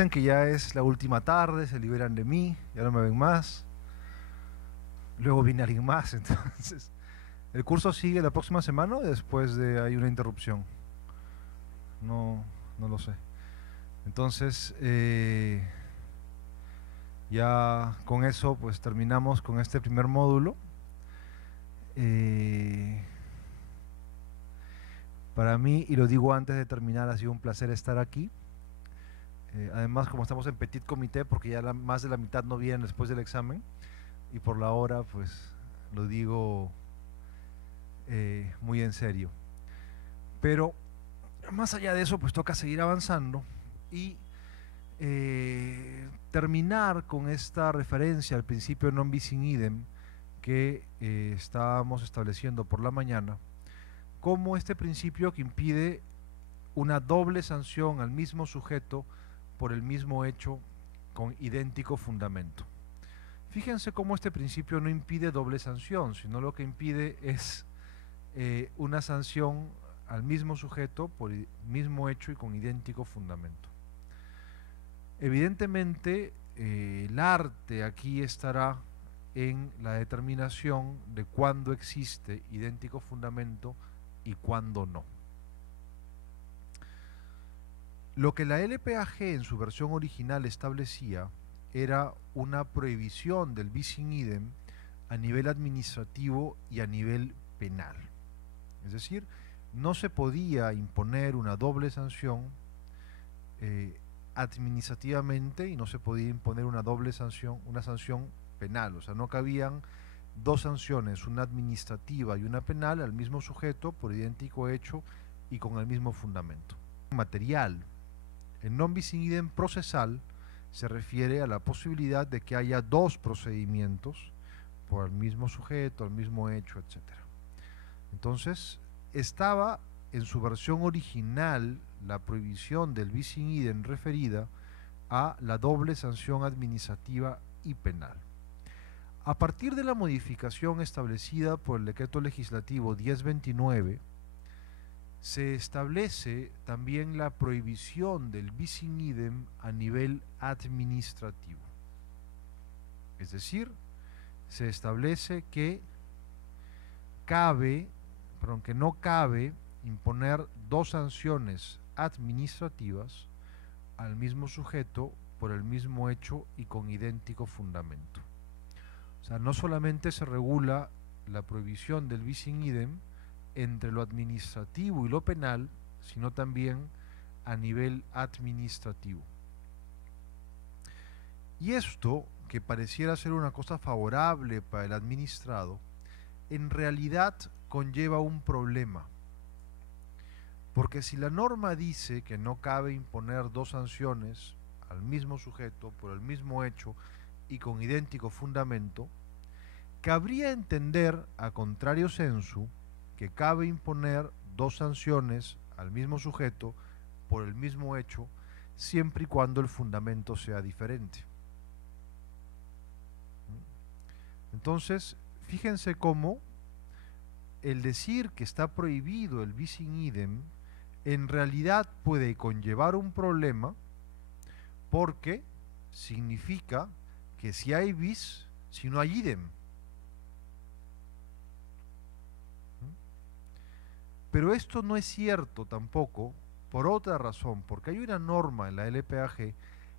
dicen que ya es la última tarde, se liberan de mí, ya no me ven más. Luego viene alguien más, entonces. ¿El curso sigue la próxima semana o después de hay una interrupción? No, no lo sé. Entonces, ya con eso pues terminamos con este primer módulo. Eh, para mí, y lo digo antes de terminar, ha sido un placer estar aquí. Además, como estamos en petit comité, porque ya más de la mitad no vienen después del examen, y por la hora, pues lo digo muy en serio. Pero más allá de eso, pues toca seguir avanzando y terminar con esta referencia al principio non bis in idem que estábamos estableciendo por la mañana, como este principio que impide una doble sanción al mismo sujeto por el mismo hecho con idéntico fundamento. Fíjense cómo este principio no impide doble sanción, sino lo que impide es una sanción al mismo sujeto por el mismo hecho y con idéntico fundamento. Evidentemente, el arte aquí estará en la determinación de cuándo existe idéntico fundamento y cuándo no. Lo que la LPAG en su versión original establecía era una prohibición del bis in idem a nivel administrativo y a nivel penal. Es decir, no se podía imponer una doble sanción administrativamente y no se podía imponer una doble sanción, una sanción penal. O sea, no cabían dos sanciones, una administrativa y una penal, al mismo sujeto por idéntico hecho y con el mismo fundamento. Material. El non bis in idem procesal se refiere a la posibilidad de que haya dos procedimientos por el mismo sujeto, el mismo hecho, etc. Entonces, estaba en su versión original la prohibición del bis in idem referida a la doble sanción administrativa y penal. A partir de la modificación establecida por el Decreto Legislativo 1029, se establece también la prohibición del bis in idem a nivel administrativo. Es decir, se establece que no cabe imponer dos sanciones administrativas al mismo sujeto por el mismo hecho y con idéntico fundamento. O sea, no solamente se regula la prohibición del bis in idem entre lo administrativo y lo penal, sino también a nivel administrativo. Y esto, que pareciera ser una cosa favorable para el administrado, en realidad conlleva un problema. Porque si la norma dice que no cabe imponer dos sanciones al mismo sujeto por el mismo hecho y con idéntico fundamento, cabría entender, a contrario sensu, que cabe imponer dos sanciones al mismo sujeto por el mismo hecho, siempre y cuando el fundamento sea diferente. Entonces, fíjense cómo el decir que está prohibido el bis in idem en realidad puede conllevar un problema, porque significa que si hay bis, si no hay idem. Pero esto no es cierto tampoco por otra razón, porque hay una norma en la LPAG,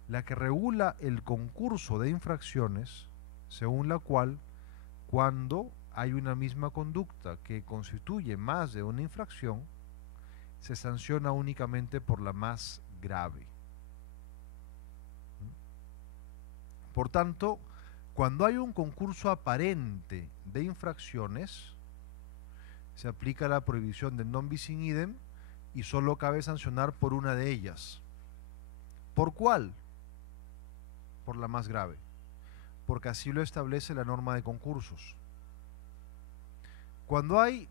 la que regula el concurso de infracciones, según la cual cuando hay una misma conducta que constituye más de una infracción, se sanciona únicamente por la más grave. Por tanto, cuando hay un concurso aparente de infracciones, se aplica la prohibición del non bis in idem y solo cabe sancionar por una de ellas. ¿Por cuál? Por la más grave, porque así lo establece la norma de concursos. Cuando hay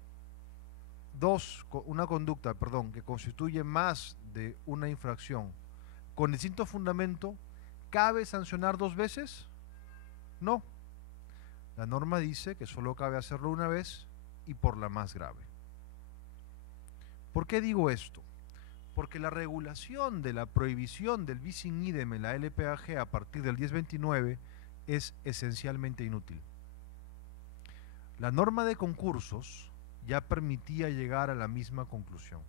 una conducta, que constituye más de una infracción con distinto fundamento, ¿cabe sancionar dos veces? No. La norma dice que solo cabe hacerlo una vez y por la más grave. ¿Por qué digo esto? Porque la regulación de la prohibición del bis in idem en la LPAG a partir del 1029 es esencialmente inútil. La norma de concursos ya permitía llegar a la misma conclusión.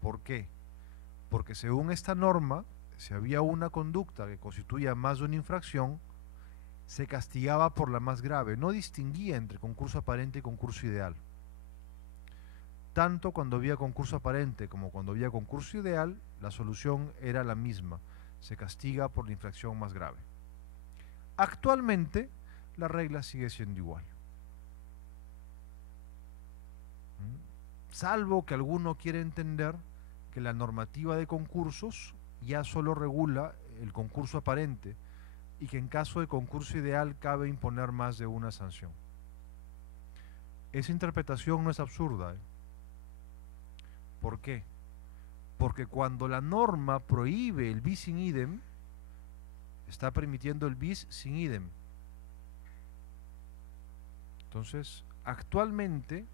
¿Por qué? Porque según esta norma, si había una conducta que constituía más de una infracción, se castigaba por la más grave, no distinguía entre concurso aparente y concurso ideal. Tanto cuando había concurso aparente como cuando había concurso ideal, la solución era la misma, se castiga por la infracción más grave. Actualmente, la regla sigue siendo igual. Salvo que alguno quiera entender que la normativa de concursos ya solo regula el concurso aparente y que en caso de concurso ideal cabe imponer más de una sanción. Esa interpretación no es absurda, ¿eh? ¿Por qué? Porque cuando la norma prohíbe el bis in idem, está permitiendo el bis sin idem. Entonces, actualmente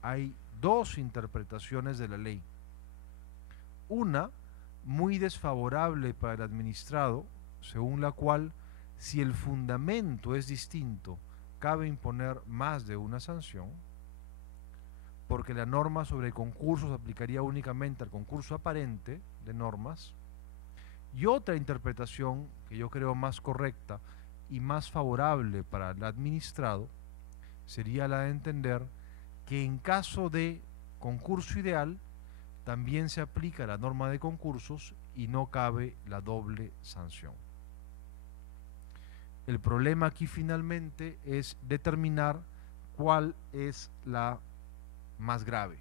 hay dos interpretaciones de la ley. Una, muy desfavorable para el administrado, según la cual, si el fundamento es distinto, cabe imponer más de una sanción, porque la norma sobre concursos aplicaría únicamente al concurso aparente de normas. Y otra interpretación, que yo creo más correcta y más favorable para el administrado, sería la de entender que en caso de concurso ideal, también se aplica la norma de concursos y no cabe la doble sanción. El problema aquí finalmente es determinar cuál es la más grave.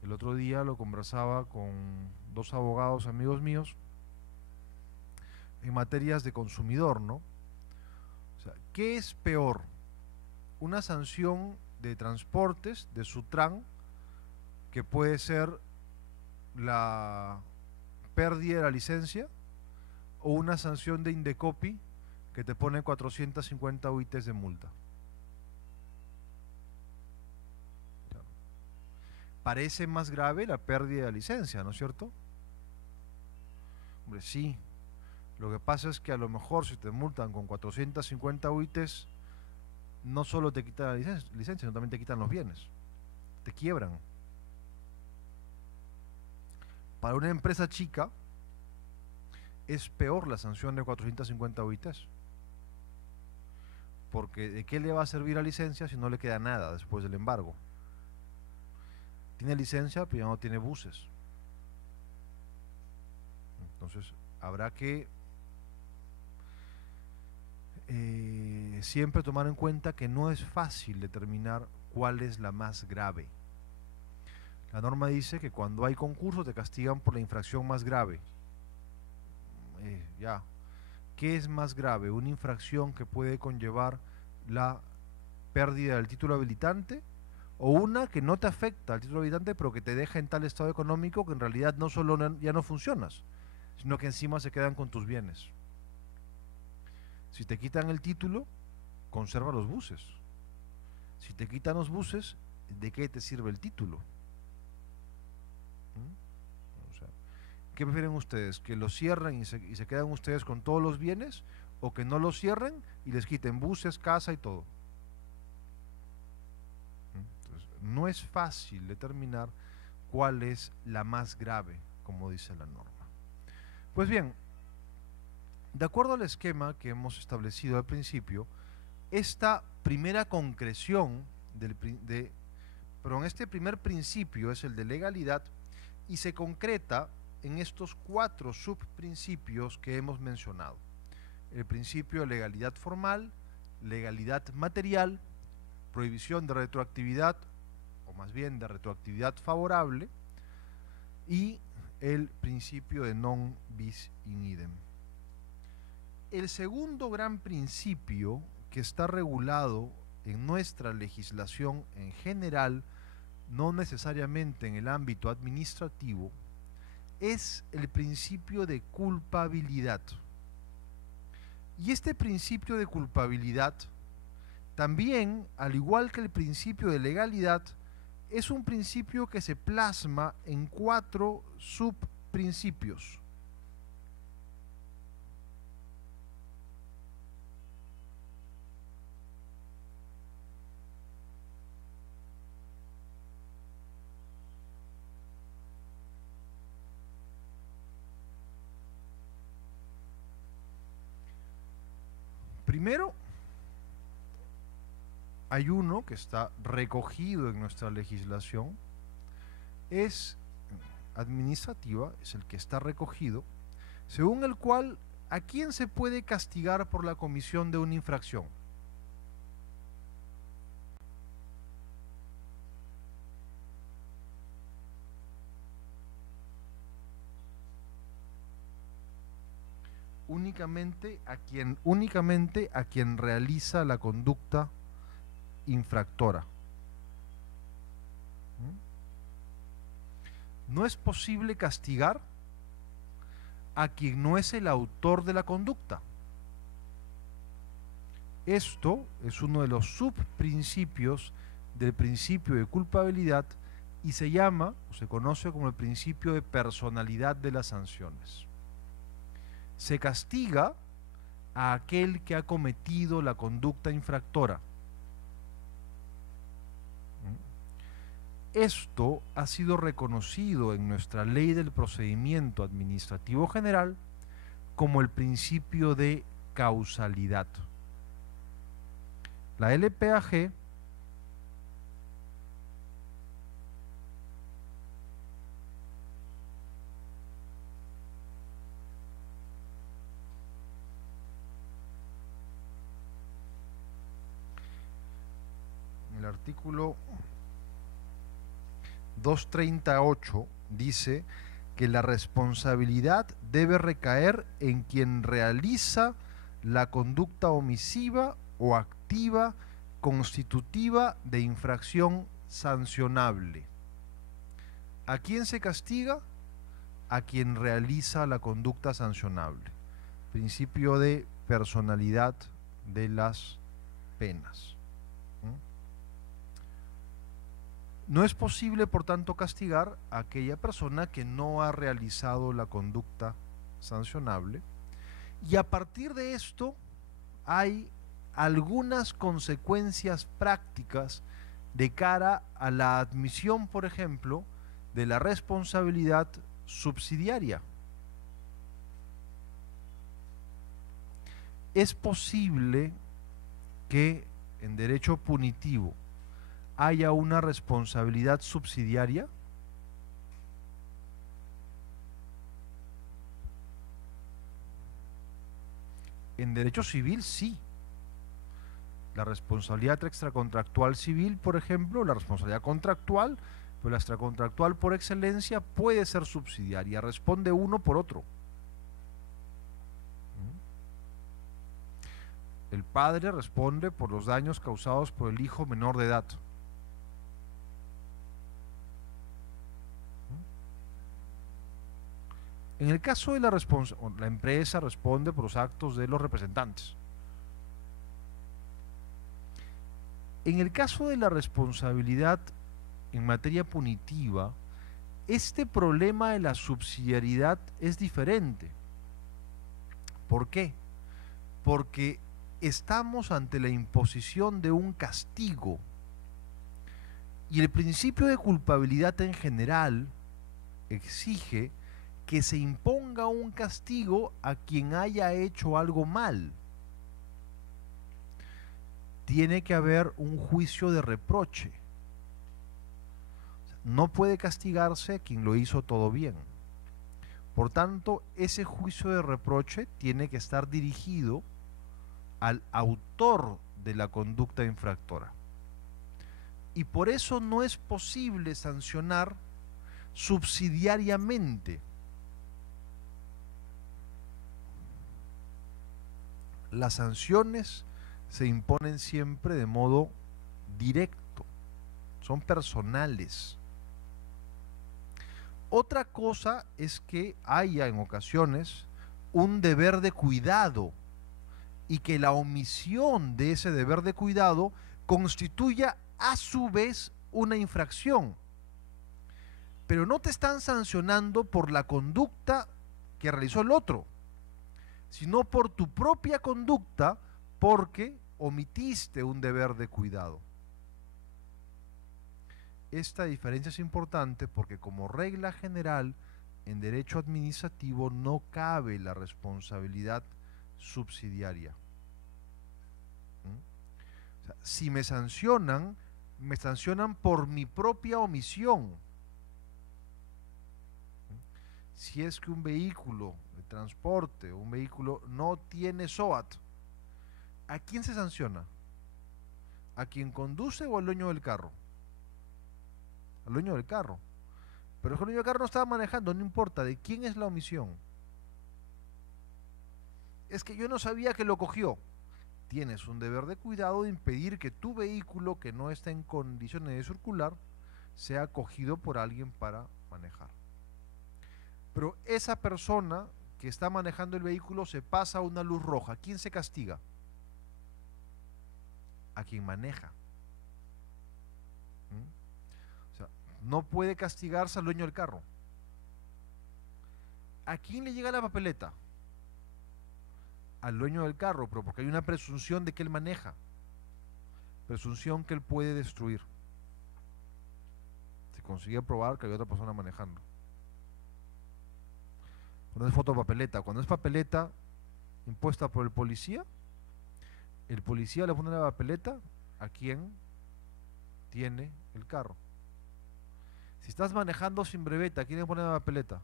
El otro día lo conversaba con dos abogados amigos míos en materias de consumidor, ¿no? O sea, ¿qué es peor? ¿Una sanción de transportes, de Sutran, que puede ser la pérdida de la licencia, o una sanción de Indecopi que te pone 450 UITs de multa? Parece más grave la pérdida de la licencia, ¿no es cierto? Hombre, sí. Lo que pasa es que a lo mejor si te multan con 450 UITs, no solo te quitan la licencia, sino también te quitan los bienes. Te quiebran. Para una empresa chica, es peor la sanción de 450 UITs. Porque ¿de qué le va a servir la licencia si no le queda nada después del embargo? Tiene licencia, pero ya no tiene buses. Entonces, habrá que siempre tomar en cuenta que no es fácil determinar cuál es la más grave. La norma dice que cuando hay concurso te castigan por la infracción más grave. Ya. ¿Qué es más grave? ¿Una infracción que puede conllevar la pérdida del título habilitante? ¿O una que no te afecta al título habilitante pero que te deja en tal estado económico que en realidad no solo ya no funcionas, sino que encima se quedan con tus bienes? Si te quitan el título, conserva los buses. Si te quitan los buses, ¿de qué te sirve el título? O sea, ¿qué prefieren ustedes? ¿Que lo cierren y se quedan ustedes con todos los bienes? ¿O que no lo cierren y les quiten buses, casa y todo? Entonces, no es fácil determinar cuál es la más grave, como dice la norma. Pues bien, de acuerdo al esquema que hemos establecido al principio, esta primera concreción este primer principio es el de legalidad y se concreta en estos 4 subprincipios que hemos mencionado. El principio de legalidad formal, legalidad material, prohibición de retroactividad, o más bien de retroactividad favorable, y el principio de non bis in idem. El segundo gran principio que está regulado en nuestra legislación en general, no necesariamente en el ámbito administrativo, es el principio de culpabilidad. Y este principio de culpabilidad también, al igual que el principio de legalidad, es un principio que se plasma en 4 subprincipios. Primero, hay uno que está recogido en nuestra legislación, es administrativa, es el que está recogido, según el cual, ¿a quién se puede castigar por la comisión de una infracción? Únicamente a quien realiza la conducta infractora. No es posible castigar a quien no es el autor de la conducta. Esto es uno de los subprincipios del principio de culpabilidad y se llama, o se conoce como el principio de personalidad de las sanciones. Se castiga a aquel que ha cometido la conducta infractora. Esto ha sido reconocido en nuestra Ley del Procedimiento Administrativo General como el principio de causalidad. La LPAG el artículo 238 dice que la responsabilidad debe recaer en quien realiza la conducta omisiva o activa constitutiva de infracción sancionable. ¿A quién se castiga? A quien realiza la conducta sancionable. Principio de personalidad de las penas. No es posible, por tanto, castigar a aquella persona que no ha realizado la conducta sancionable. Y a partir de esto hay algunas consecuencias prácticas de cara a la admisión, por ejemplo, de la responsabilidad subsidiaria. Es posible que en derecho punitivo haya una responsabilidad subsidiaria. En derecho civil sí. La responsabilidad extracontractual civil, por ejemplo, la responsabilidad contractual, pero la extracontractual por excelencia puede ser subsidiaria, responde uno por otro. El padre responde por los daños causados por el hijo menor de edad. En el caso de la empresa responde por los actos de los representantes. En el caso de la responsabilidad en materia punitiva, este problema de la subsidiariedad es diferente. ¿Por qué? Porque estamos ante la imposición de un castigo y el principio de culpabilidad en general exige que se imponga un castigo a quien haya hecho algo mal. Tiene que haber un juicio de reproche. No puede castigarse a quien lo hizo todo bien. Por tanto, ese juicio de reproche tiene que estar dirigido al autor de la conducta infractora. Y por eso no es posible sancionar subsidiariamente. Las sanciones se imponen siempre de modo directo, son personales. Otra cosa es que haya en ocasiones un deber de cuidado y que la omisión de ese deber de cuidado constituya a su vez una infracción, pero no te están sancionando por la conducta que realizó el otro, sino por tu propia conducta, porque omitiste un deber de cuidado. Esta diferencia es importante porque, como regla general, en derecho administrativo no cabe la responsabilidad subsidiaria. O sea, si me sancionan por mi propia omisión. Si es que un vehículo de transporte, un vehículo no tiene SOAT, ¿a quién se sanciona? ¿A quien conduce o al dueño del carro? Al dueño del carro. Pero el dueño del carro no estaba manejando, no importa, ¿de quién es la omisión? Es que yo no sabía que lo cogió. Tienes un deber de cuidado de impedir que tu vehículo, que no está en condiciones de circular, sea cogido por alguien para manejar. Pero esa persona que está manejando el vehículo se pasa una luz roja. ¿Quién se castiga? A quien maneja. O sea, no puede castigarse al dueño del carro. ¿A quién le llega la papeleta? Al dueño del carro, pero porque hay una presunción de que él maneja. Presunción que él puede destruir. Se consigue probar que hay otra persona manejando. Cuando es fotopapeleta, cuando es papeleta impuesta por el policía le pone la papeleta a quien tiene el carro. Si estás manejando sin brevete, ¿a quién le pone la papeleta? A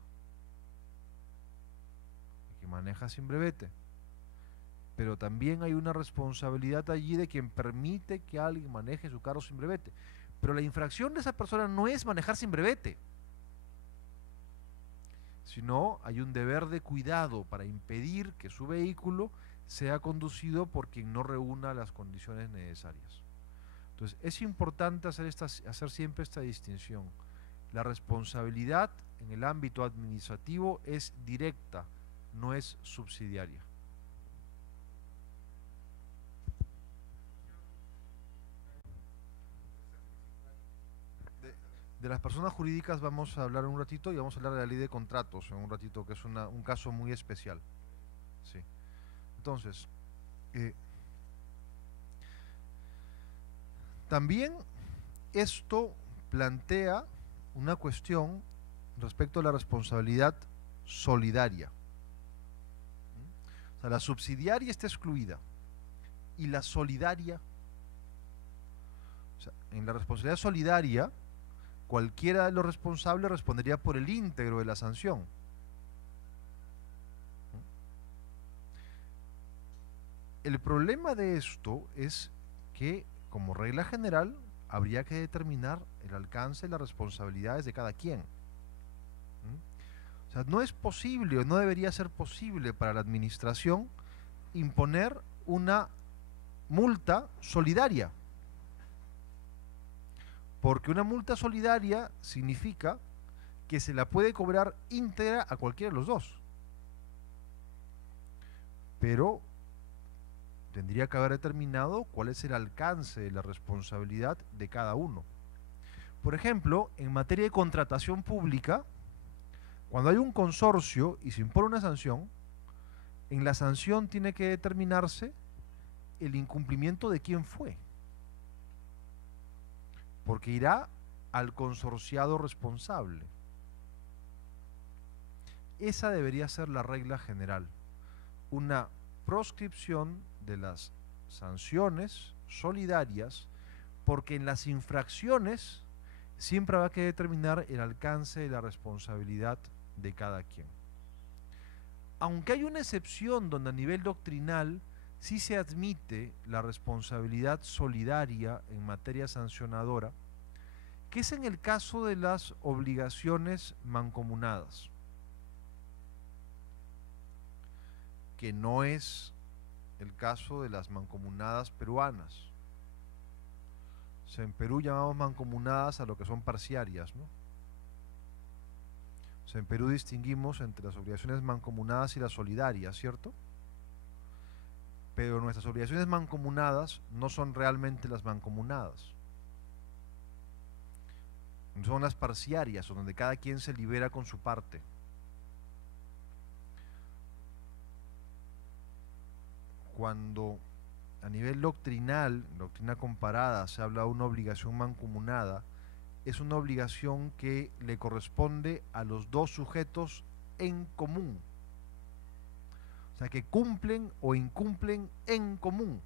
quien maneja sin brevete. Pero también hay una responsabilidad allí de quien permite que alguien maneje su carro sin brevete. Pero la infracción de esa persona no es manejar sin brevete, sino hay un deber de cuidado para impedir que su vehículo sea conducido por quien no reúna las condiciones necesarias. Entonces, es importante hacer siempre esta distinción. La responsabilidad en el ámbito administrativo es directa, no es subsidiaria. De las personas jurídicas vamos a hablar en un ratito, y vamos a hablar de la ley de contratos en un ratito, que es un caso muy especial. Sí. Entonces, también esto plantea una cuestión respecto a la responsabilidad solidaria. O sea, la subsidiaria está excluida y la solidaria, o sea, en la responsabilidad solidaria, cualquiera de los responsables respondería por el íntegro de la sanción. El problema de esto es que, como regla general, habría que determinar el alcance y las responsabilidades de cada quien. O sea, no es posible o no debería ser posible para la administración imponer una multa solidaria. Porque una multa solidaria significa que se la puede cobrar íntegra a cualquiera de los dos. Pero tendría que haber determinado cuál es el alcance de la responsabilidad de cada uno. Por ejemplo, en materia de contratación pública, cuando hay un consorcio y se impone una sanción, en la sanción tiene que determinarse el incumplimiento de quién fue, porque irá al consorciado responsable. Esa debería ser la regla general, una proscripción de las sanciones solidarias, porque en las infracciones siempre habrá que determinar el alcance de la responsabilidad de cada quien. Aunque hay una excepción donde a nivel doctrinal sí se admite la responsabilidad solidaria en materia sancionadora, que es en el caso de las obligaciones mancomunadas, que no es el caso de las mancomunadas peruanas. O sea, en Perú llamamos mancomunadas a lo que son parciarias, ¿no? O sea, en Perú distinguimos entre las obligaciones mancomunadas y las solidarias, ¿cierto? Pero nuestras obligaciones mancomunadas no son realmente las mancomunadas. son las parciarias, donde cada quien se libera con su parte. Cuando a nivel doctrinal, doctrina comparada, se habla de una obligación mancomunada, es una obligación que le corresponde a los dos sujetos en común. O sea, que cumplen o incumplen en común.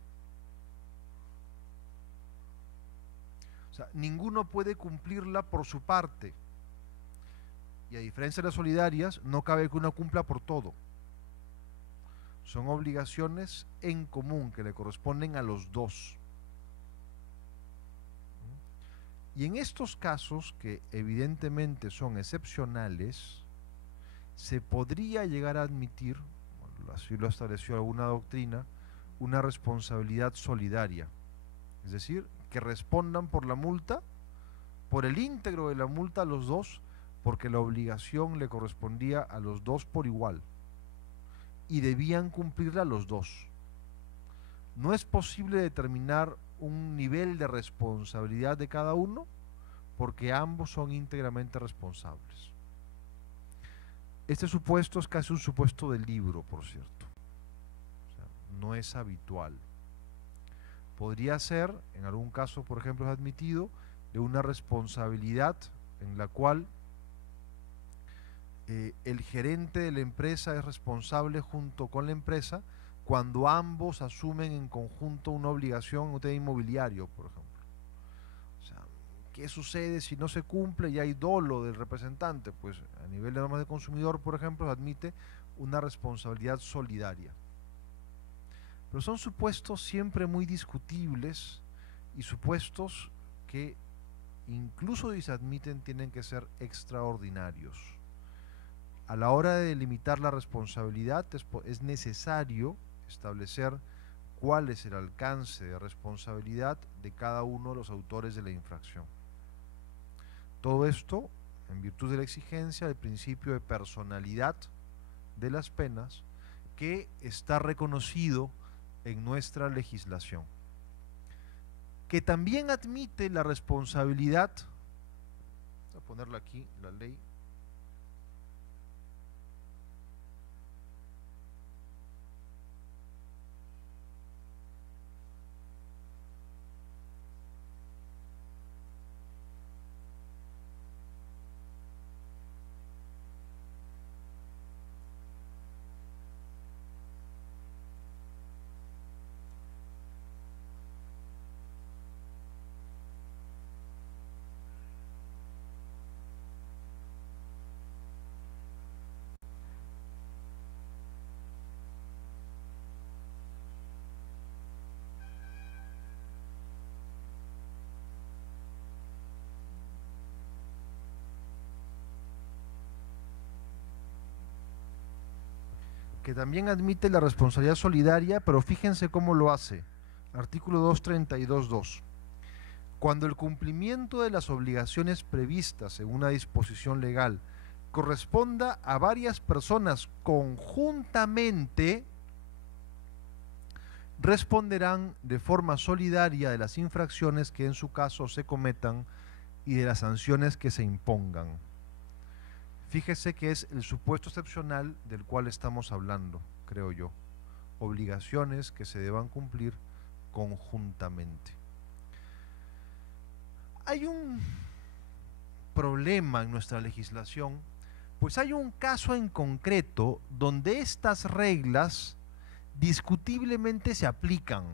O sea, ninguno puede cumplirla por su parte. Y a diferencia de las solidarias, no cabe que uno cumpla por todo. Son obligaciones en común que le corresponden a los dos. Y en estos casos, que evidentemente son excepcionales, se podría llegar a admitir, así lo estableció alguna doctrina, una responsabilidad solidaria. Es decir, que respondan por la multa, por el íntegro de la multa a los dos, porque la obligación le correspondía a los dos por igual. Y debían cumplirla los dos. No es posible determinar un nivel de responsabilidad de cada uno porque ambos son íntegramente responsables. Este supuesto es casi un supuesto del libro, por cierto. O sea, no es habitual. Podría ser, en algún caso, por ejemplo, es admitido, de una responsabilidad en la cual el gerente de la empresa es responsable junto con la empresa cuando ambos asumen en conjunto una obligación en un tema inmobiliario, por ejemplo. O sea, ¿qué sucede si no se cumple y hay dolo del representante? Pues a nivel de normas de consumidor, por ejemplo, se admite una responsabilidad solidaria. Pero son supuestos siempre muy discutibles y supuestos que incluso si se admiten tienen que ser extraordinarios. A la hora de delimitar la responsabilidad es necesario establecer cuál es el alcance de responsabilidad de cada uno de los autores de la infracción. Todo esto en virtud de la exigencia del principio de personalidad de las penas que está reconocido en nuestra legislación, que también admite la responsabilidad, voy a ponerla aquí, la ley, que también admite la responsabilidad solidaria, pero fíjense cómo lo hace. Artículo 232.2. Cuando el cumplimiento de las obligaciones previstas en una disposición legal corresponda a varias personas conjuntamente, responderán de forma solidaria de las infracciones que en su caso se cometan y de las sanciones que se impongan. Fíjese que es el supuesto excepcional del cual estamos hablando, creo yo. Obligaciones que se deban cumplir conjuntamente. Hay un problema en nuestra legislación, pues hay un caso en concreto donde estas reglas discutiblemente se aplican.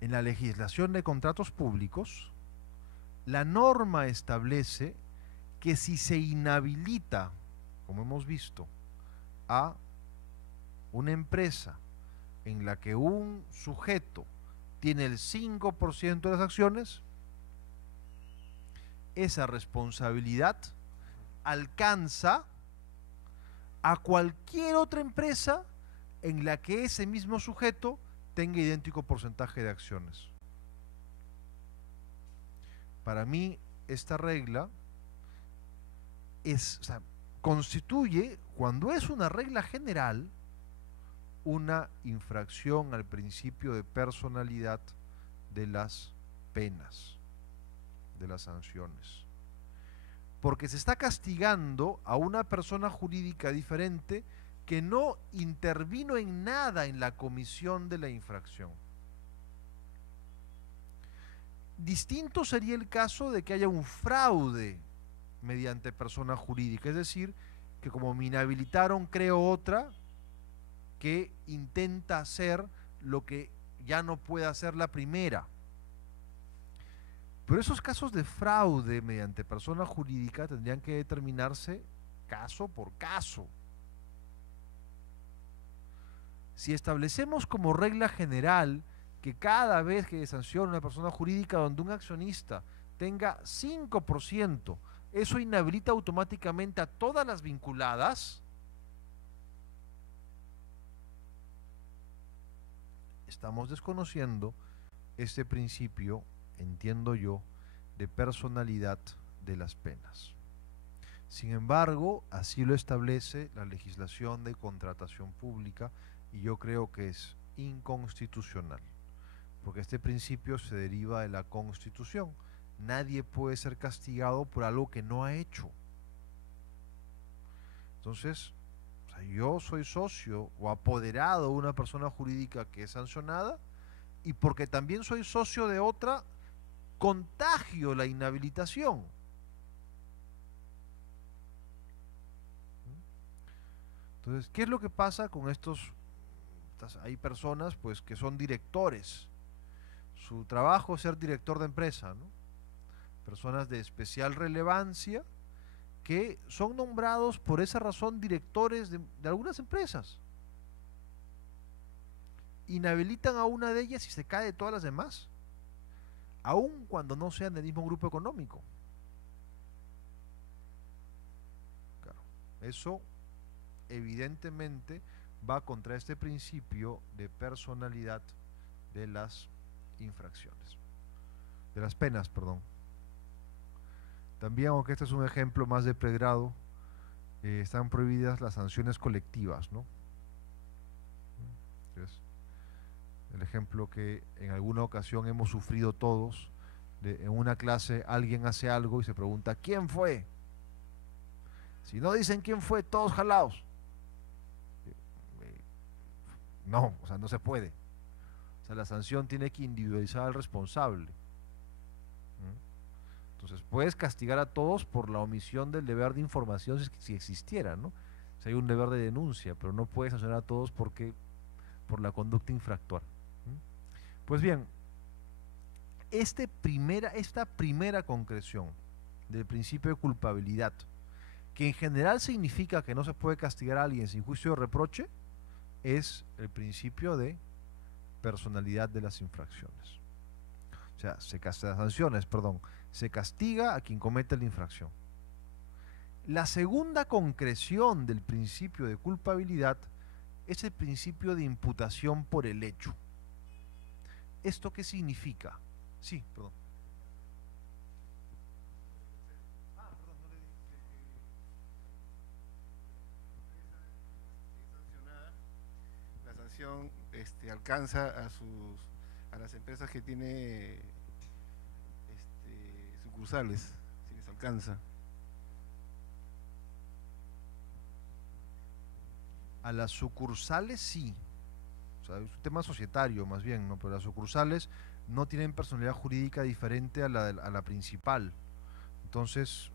En la legislación de contratos públicos, la norma establece que si se inhabilita, como hemos visto, a una empresa en la que un sujeto tiene el 5% de las acciones, esa responsabilidad alcanza a cualquier otra empresa en la que ese mismo sujeto tenga idéntico porcentaje de acciones. Para mí, esta regla constituye, cuando es una regla general, una infracción al principio de personalidad de las penas, de las sanciones. Porque se está castigando a una persona jurídica diferente que no intervino en nada en la comisión de la infracción. Distinto sería el caso de que haya un fraude mediante persona jurídica, es decir, que como me inhabilitaron creo otra que intenta hacer lo que ya no puede hacer la primera. Pero esos casos de fraude mediante persona jurídica tendrían que determinarse caso por caso. Si establecemos como regla general que cada vez que sanciona una persona jurídica donde un accionista tenga 5%, eso inhabilita automáticamente a todas las vinculadas, estamos desconociendo este principio, entiendo yo, de personalidad de las penas. Sin embargo, así lo establece la legislación de contratación pública y yo creo que es inconstitucional, porque este principio se deriva de la Constitución. Nadie puede ser castigado por algo que no ha hecho. Entonces, o sea, yo soy socio o apoderado de una persona jurídica que es sancionada y porque también soy socio de otra, contagio la inhabilitación. Entonces, ¿qué es lo que pasa con estos? Hay personas pues que son directores. Su trabajo es ser director de empresa, ¿no? Personas de especial relevancia que son nombrados por esa razón directores de algunas empresas. Inhabilitan a una de ellas y se cae de todas las demás, aun cuando no sean del mismo grupo económico. Claro, eso evidentemente va contra este principio de personalidad de las infracciones, de las penas, perdón. También, aunque este es un ejemplo más de pregrado, están prohibidas las sanciones colectivas, ¿no? Entonces, el ejemplo que en alguna ocasión hemos sufrido todos, en una clase alguien hace algo y se pregunta ¿quién fue? Si no dicen quién fue, todos jalados. No, o sea, no se puede. O sea, la sanción tiene que individualizar al responsable. Entonces, puedes castigar a todos por la omisión del deber de información si existiera, ¿no? Si hay un deber de denuncia, pero no puedes sancionar a todos por la conducta infractual. Pues bien, esta primera concreción del principio de culpabilidad, que en general significa que no se puede castigar a alguien sin juicio de reproche, es el principio de personalidad de las infracciones. O sea, se castiga a quien comete la infracción. La segunda concreción del principio de culpabilidad es el principio de imputación por el hecho. ¿Esto qué significa? Sí, perdón. La sanción alcanza a las empresas que tiene sucursales, si les alcanza. A las sucursales sí, o sea, es un tema societario más bien, ¿no? Pero las sucursales no tienen personalidad jurídica diferente a la principal. Entonces,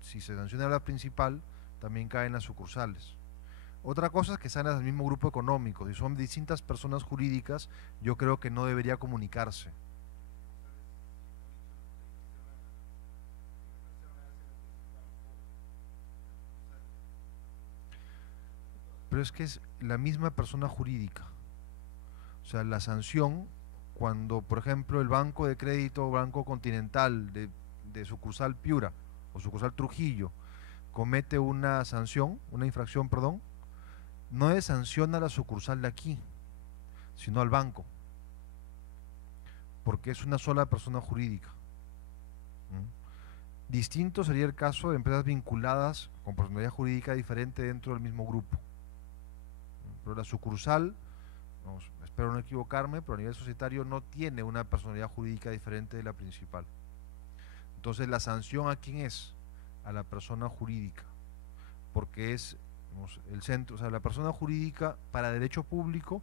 si se sanciona a la principal, también caen las sucursales. Otra cosa es que sean del mismo grupo económico. Si son distintas personas jurídicas, yo creo que no debería comunicarse. Pero es que es la misma persona jurídica. O sea, la sanción, cuando, por ejemplo, el Banco de Crédito, Banco Continental de sucursal Piura o sucursal Trujillo, comete una sanción, una infracción, perdón, no es sanción a la sucursal de aquí, sino al banco, porque es una sola persona jurídica. Distinto sería el caso de empresas vinculadas con personalidad jurídica diferente dentro del mismo grupo. Pero la sucursal, vamos, es espero no equivocarme, pero a nivel societario no tiene una personalidad jurídica diferente de la principal. Entonces, ¿la sanción a quién es? A la persona jurídica, porque es el centro, o sea, la persona jurídica para derecho público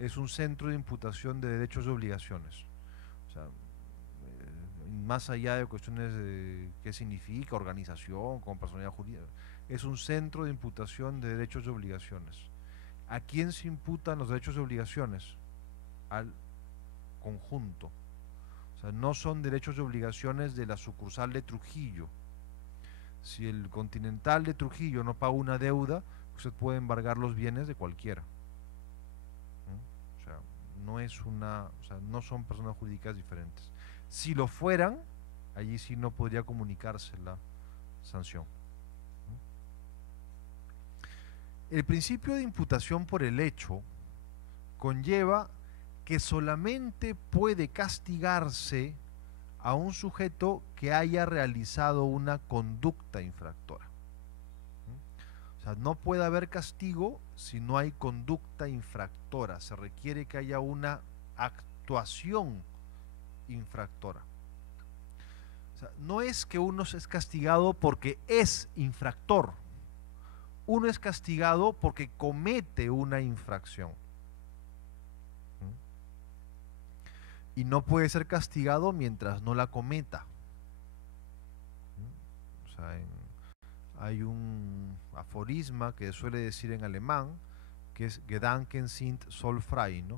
es un centro de imputación de derechos y obligaciones. O sea, más allá de cuestiones de qué significa organización como personalidad jurídica, es un centro de imputación de derechos y obligaciones. ¿A quién se imputan los derechos y obligaciones? Al conjunto. O sea, no son derechos y obligaciones de la sucursal de Trujillo. Si el Continental de Trujillo no paga una deuda, usted puede embargar los bienes de cualquiera. O sea, no son personas jurídicas diferentes. Si lo fueran, allí sí no podría comunicarse la sanción. El principio de imputación por el hecho conlleva que solamente puede castigarse a un sujeto que haya realizado una conducta infractora. O sea, no puede haber castigo si no hay conducta infractora. Se requiere que haya una actuación infractora. O sea, no es que uno es castigado porque es infractor. Uno es castigado porque comete una infracción. Y no puede ser castigado mientras no la cometa. O sea, hay un aforisma que suele decir en alemán, que es Gedanken sind zollfrei, ¿no?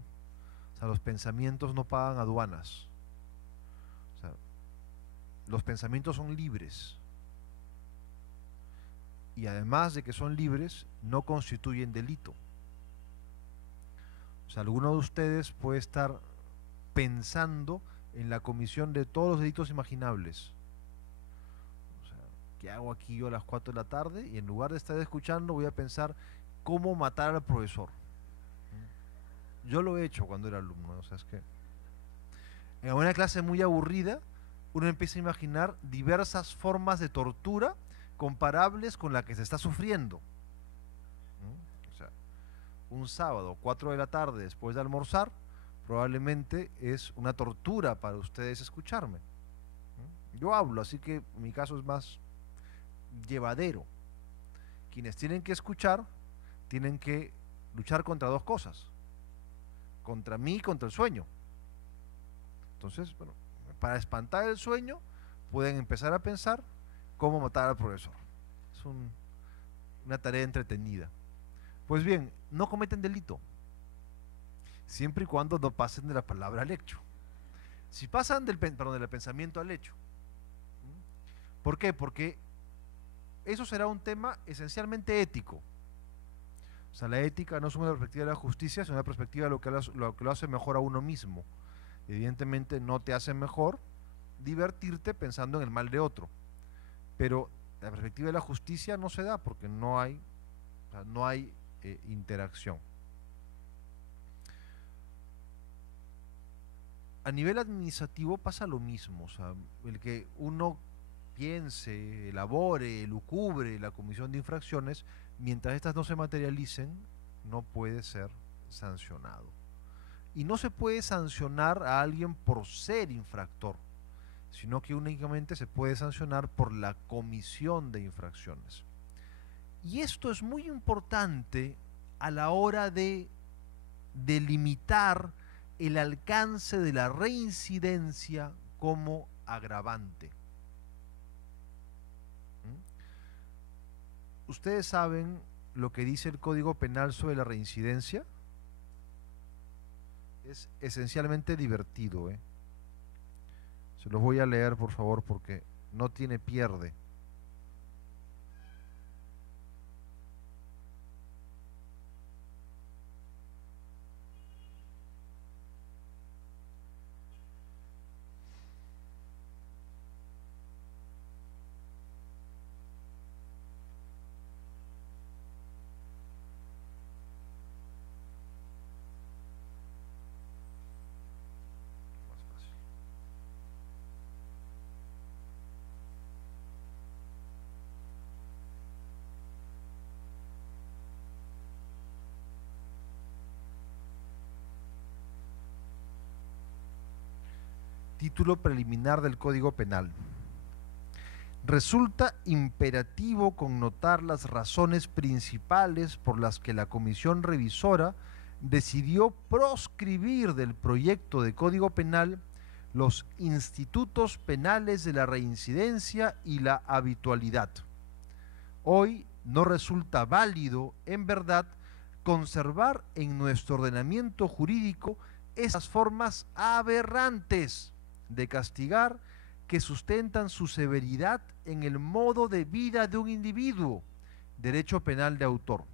O sea, los pensamientos no pagan aduanas. O sea, los pensamientos son libres. Y además de que son libres, no constituyen delito. O sea, alguno de ustedes puede estar pensando en la comisión de todos los delitos imaginables. O sea, ¿qué hago aquí yo a las 4 de la tarde? Y en lugar de estar escuchando, voy a pensar cómo matar al profesor. Yo lo he hecho cuando era alumno. O sea, es que en una clase muy aburrida, uno empieza a imaginar diversas formas de tortura comparables con la que se está sufriendo. O sea, un sábado, 4 de la tarde, después de almorzar, probablemente es una tortura para ustedes escucharme. Yo hablo, así que mi caso es más llevadero. Quienes tienen que escuchar, tienen que luchar contra dos cosas. Contra mí y contra el sueño. Entonces, bueno, para espantar el sueño, pueden empezar a pensar cómo matar al profesor. Es una tarea entretenida. Pues bien, no cometen delito, siempre y cuando no pasen de la palabra al hecho. Si pasan del pensamiento al hecho. ¿Por qué? Porque eso será un tema esencialmente ético. O sea, la ética no es una perspectiva de la justicia, sino una perspectiva de lo que lo hace mejor a uno mismo. Evidentemente no te hace mejor divertirte pensando en el mal de otro. Pero la perspectiva de la justicia no se da porque no hay interacción. A nivel administrativo pasa lo mismo. O sea, el que uno piense, elabore, lucubre la comisión de infracciones, mientras estas no se materialicen, no puede ser sancionado. Y no se puede sancionar a alguien por ser infractor, sino que únicamente se puede sancionar por la comisión de infracciones. Y esto es muy importante a la hora de delimitar el alcance de la reincidencia como agravante. ¿Ustedes saben lo que dice el Código Penal sobre la reincidencia? Es esencialmente divertido, ¿eh? Se los voy a leer, por favor, porque no tiene pierde. Más fácil. Título preliminar del Código Penal. Resulta imperativo connotar las razones principales por las que la Comisión Revisora decidió proscribir del proyecto de Código Penal los institutos penales de la reincidencia y la habitualidad. Hoy no resulta válido, en verdad, conservar en nuestro ordenamiento jurídico esas formas aberrantes de castigar que sustentan su severidad en el modo de vida de un individuo, derecho penal de autor.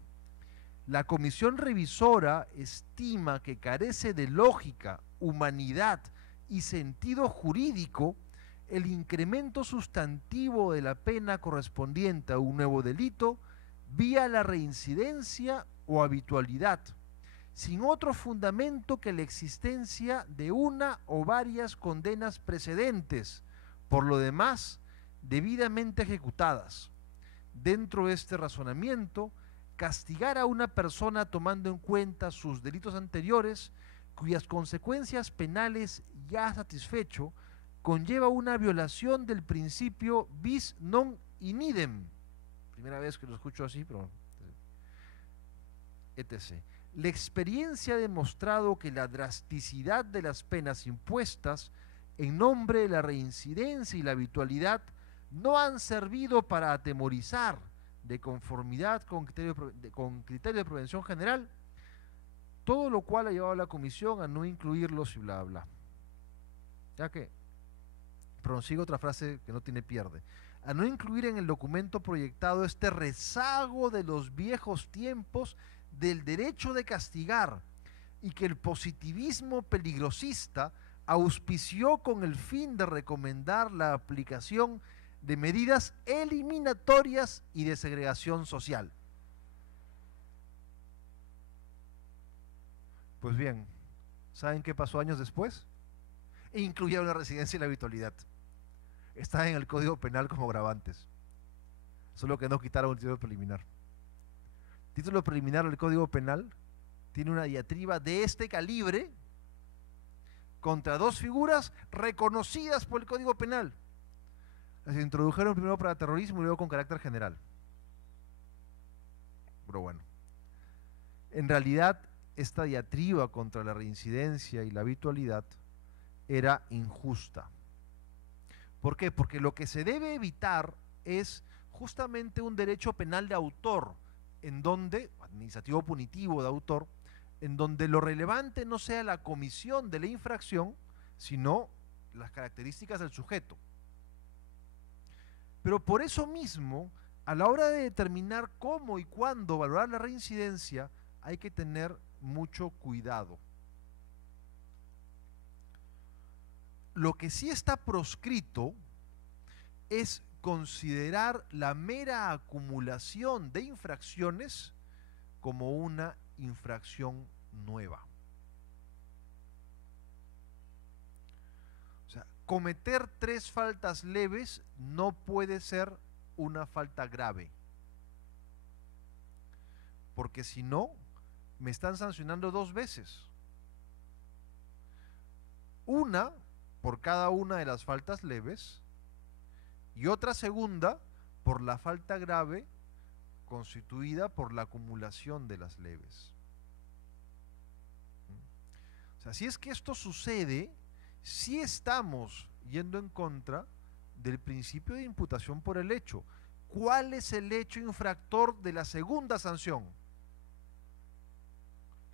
La Comisión Revisora estima que carece de lógica, humanidad y sentido jurídico el incremento sustantivo de la pena correspondiente a un nuevo delito vía la reincidencia o habitualidad, sin otro fundamento que la existencia de una o varias condenas precedentes, por lo demás, debidamente ejecutadas. Dentro de este razonamiento, castigar a una persona tomando en cuenta sus delitos anteriores, cuyas consecuencias penales ya satisfecho, conlleva una violación del principio bis non in idem. Primera vez que lo escucho así, pero etc. La experiencia ha demostrado que la drasticidad de las penas impuestas en nombre de la reincidencia y la habitualidad no han servido para atemorizar, de conformidad con criterio de prevención general, todo lo cual ha llevado a la Comisión a no incluirlos y bla bla. Ya que prosigo otra frase que no tiene pierde. A no incluir en el documento proyectado este rezago de los viejos tiempos del derecho de castigar y que el positivismo peligrosista auspició con el fin de recomendar la aplicación de medidas eliminatorias y de segregación social. Pues bien, ¿saben qué pasó años después? E incluyeron la residencia y la habitualidad. Está en el Código Penal como agravantes, solo que no quitaron el título preliminar. Título preliminar del Código Penal tiene una diatriba de este calibre contra dos figuras reconocidas por el Código Penal. Se introdujeron primero para terrorismo y luego con carácter general. Pero bueno, en realidad esta diatriba contra la reincidencia y la habitualidad era injusta. ¿Por qué? Porque lo que se debe evitar es justamente un derecho penal de autor, en donde, administrativo punitivo de autor, en donde lo relevante no sea la comisión de la infracción, sino las características del sujeto. Pero por eso mismo, a la hora de determinar cómo y cuándo valorar la reincidencia, hay que tener mucho cuidado. Lo que sí está proscrito es considerar la mera acumulación de infracciones como una infracción nueva. O sea, cometer 3 faltas leves no puede ser una falta grave, porque si no, me están sancionando 2 veces. Una por cada una de las faltas leves y otra segunda por la falta grave constituida por la acumulación de las leves. O sea, si es que esto sucede, sí estamos yendo en contra del principio de imputación por el hecho. ¿Cuál es el hecho infractor de la segunda sanción?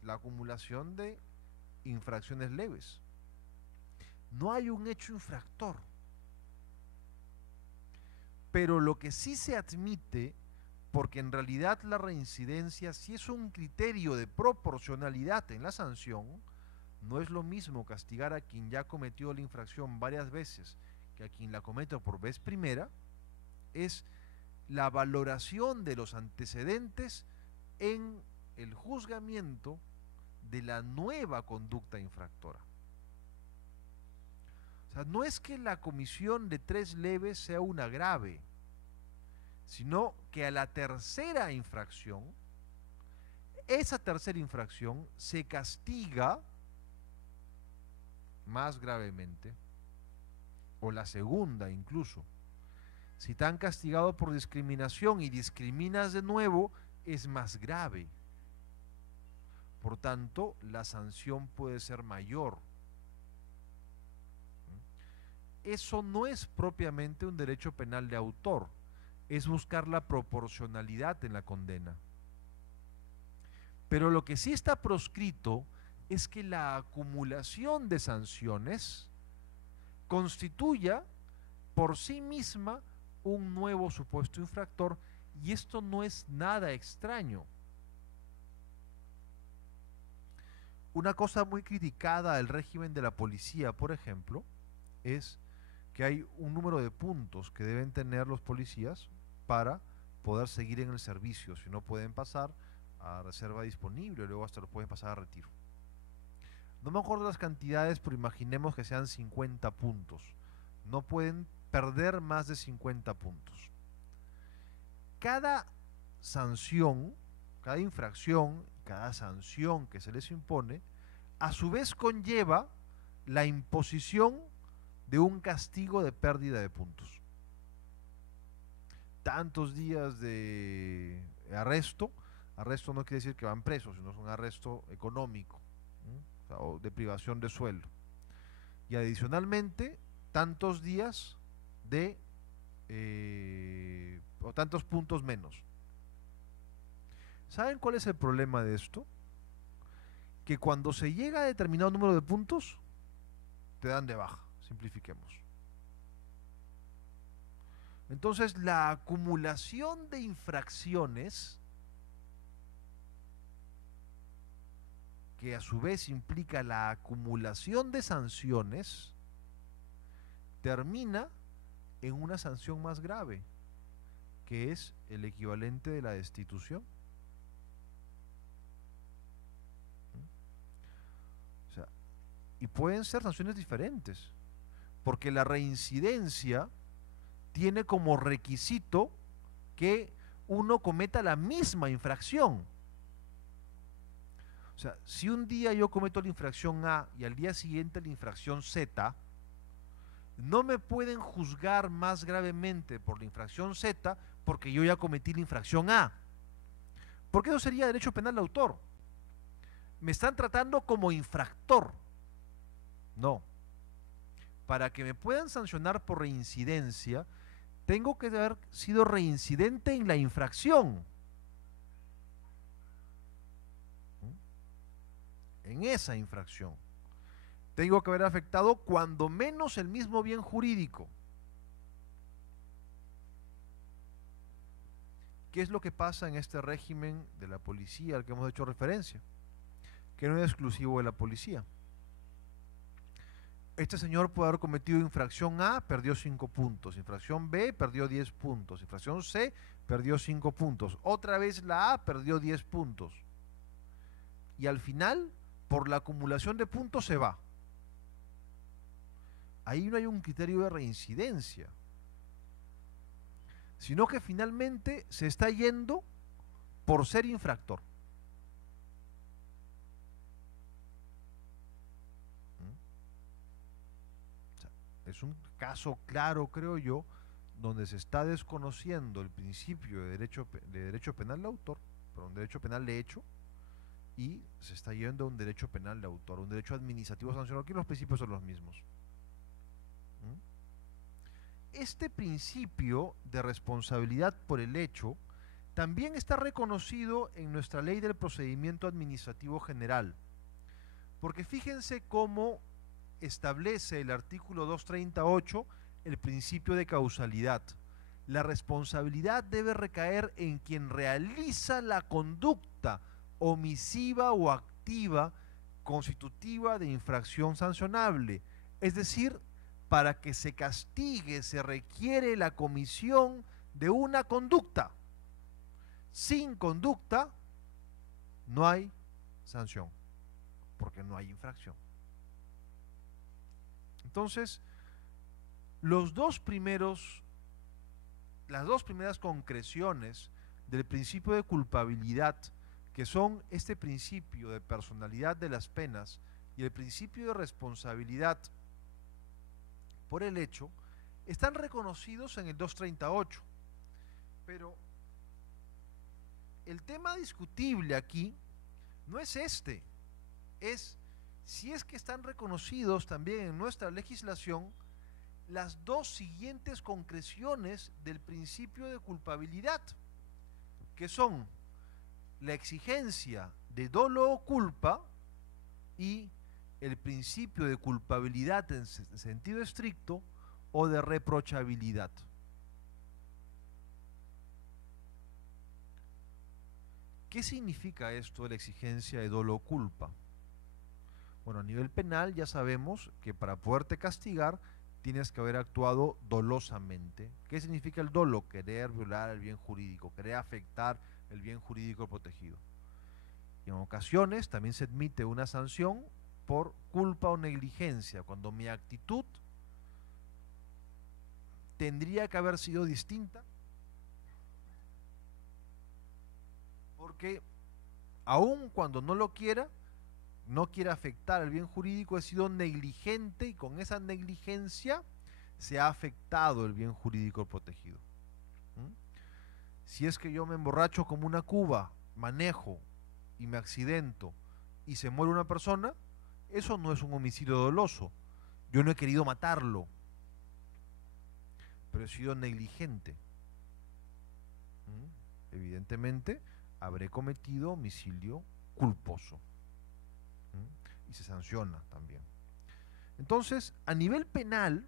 La acumulación de infracciones leves. No hay un hecho infractor. Pero lo que sí se admite, porque en realidad la reincidencia sí es un criterio de proporcionalidad en la sanción, no es lo mismo castigar a quien ya cometió la infracción varias veces que a quien la comete por vez primera, es la valoración de los antecedentes en el juzgamiento de la nueva conducta infractora. O sea, no es que la comisión de 3 leves sea una grave, sino que a la tercera infracción, esa tercera infracción se castiga más gravemente o la segunda incluso. Si te han castigado por discriminación y discriminas de nuevo, es más grave. Por tanto, la sanción puede ser mayor. Eso no es propiamente un derecho penal de autor, es buscar la proporcionalidad en la condena. Pero lo que sí está proscrito es que la acumulación de sanciones constituya por sí misma un nuevo supuesto infractor, y esto no es nada extraño. Una cosa muy criticada del régimen de la policía, por ejemplo, es que hay un número de puntos que deben tener los policías para poder seguir en el servicio, si no pueden pasar a reserva disponible, luego hasta lo pueden pasar a retiro. No me acuerdo las cantidades, pero imaginemos que sean 50 puntos. No pueden perder más de 50 puntos. Cada sanción, cada infracción, cada sanción que se les impone, a su vez conlleva la imposición de un castigo de pérdida de puntos. Tantos días de arresto no quiere decir que van presos, sino es un arresto económico, o sea, o de privación de sueldo. Y adicionalmente, tantos días de o tantos puntos menos. ¿Saben cuál es el problema de esto? Que cuando se llega a determinado número de puntos, te dan de baja, simplifiquemos. Entonces, la acumulación de infracciones, que a su vez implica la acumulación de sanciones, termina en una sanción más grave, que es el equivalente de la destitución. O sea, y pueden ser sanciones diferentes, porque la reincidencia tiene como requisito que uno cometa la misma infracción. O sea, si un día yo cometo la infracción A y al día siguiente la infracción Z, no me pueden juzgar más gravemente por la infracción Z porque yo ya cometí la infracción A. Porque eso sería derecho penal de autor. Me están tratando como infractor. No. Para que me puedan sancionar por reincidencia, tengo que haber sido reincidente en la infracción. En esa infracción. Tengo que haber afectado cuando menos el mismo bien jurídico. ¿Qué es lo que pasa en este régimen de la policía al que hemos hecho referencia? Que no es exclusivo de la policía. Este señor puede haber cometido infracción A, perdió 5 puntos, infracción B, perdió 10 puntos, infracción C, perdió 5 puntos, otra vez la A, perdió 10 puntos. Y al final, por la acumulación de puntos, se va. Ahí no hay un criterio de reincidencia, sino que finalmente se está yendo por ser infractor. O sea, es un caso claro, creo yo, donde se está desconociendo el principio de derecho penal de autor, pero un derecho penal de hecho, y se está yendo a un derecho penal de autor, un derecho administrativo sancionado. Aquí los principios son los mismos. Este principio de responsabilidad por el hecho también está reconocido en nuestra ley del procedimiento administrativo general, porque fíjense cómo establece el artículo 238 el principio de causalidad. La responsabilidad debe recaer en quien realiza la conducta omisiva o activa constitutiva de infracción sancionable, es decir, para que se castigue se requiere la comisión de una conducta. Sin conducta no hay sanción, porque no hay infracción. Entonces, las dos primeras concreciones del principio de culpabilidad, que son este principio de personalidad de las penas y el principio de responsabilidad por el hecho están reconocidos en el 238. Pero el tema discutible aquí no es este, es si es que están reconocidos también en nuestra legislación las dos siguientes concreciones del principio de culpabilidad, que son la exigencia de dolo o culpa y el principio de culpabilidad en sentido estricto o de reprochabilidad. ¿Qué significa esto de la exigencia de dolo o culpa? Bueno, a nivel penal ya sabemos que para poderte castigar tienes que haber actuado dolosamente. ¿Qué significa el dolo? Querer violar el bien jurídico, querer afectar el bien jurídico protegido. Y en ocasiones también se admite una sanción por culpa o negligencia, cuando mi actitud tendría que haber sido distinta, porque aun cuando no lo quiera, no quiere afectar el bien jurídico, he sido negligente y con esa negligencia se ha afectado el bien jurídico protegido. Si es que yo me emborracho como una cuba, manejo y me accidento y se muere una persona, eso no es un homicidio doloso. Yo no he querido matarlo, pero he sido negligente. Evidentemente, habré cometido homicidio culposo. Y se sanciona también. Entonces, a nivel penal,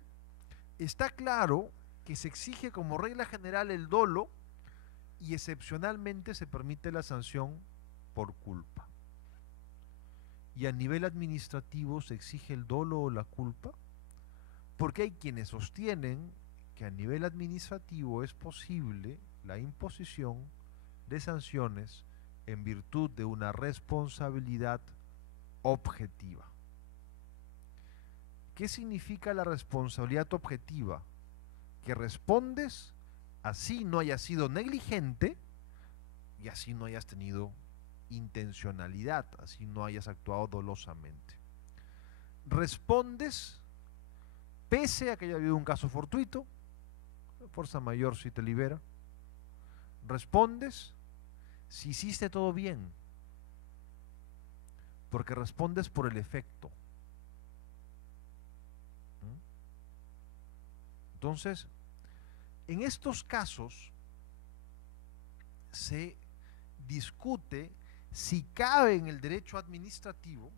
está claro que se exige como regla general el dolo y excepcionalmente se permite la sanción por culpa. Y a nivel administrativo se exige el dolo o la culpa, porque hay quienes sostienen que a nivel administrativo es posible la imposición de sanciones en virtud de una responsabilidad objetiva. ¿Qué significa la responsabilidad objetiva? Que respondes así no hayas sido negligente y así no hayas tenido intencionalidad, así no hayas actuado dolosamente. Respondes pese a que haya habido un caso fortuito, fuerza mayor si te libera. Respondes si hiciste todo bien, porque respondes por el efecto. Entonces, en estos casos se discute si cabe en el derecho administrativo,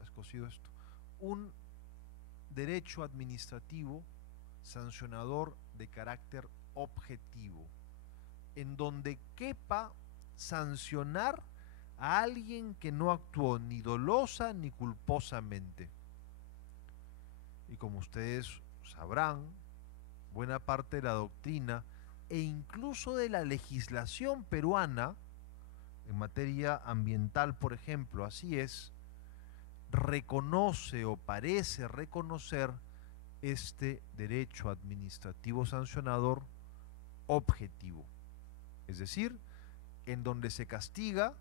has cosido esto, un derecho administrativo sancionador de carácter objetivo, en donde quepa sancionar a alguien que no actuó ni dolosa ni culposamente. Y como ustedes sabrán, buena parte de la doctrina e incluso de la legislación peruana en materia ambiental, por ejemplo, así es, reconoce o parece reconocer este derecho administrativo sancionador objetivo, es decir, en donde se castiga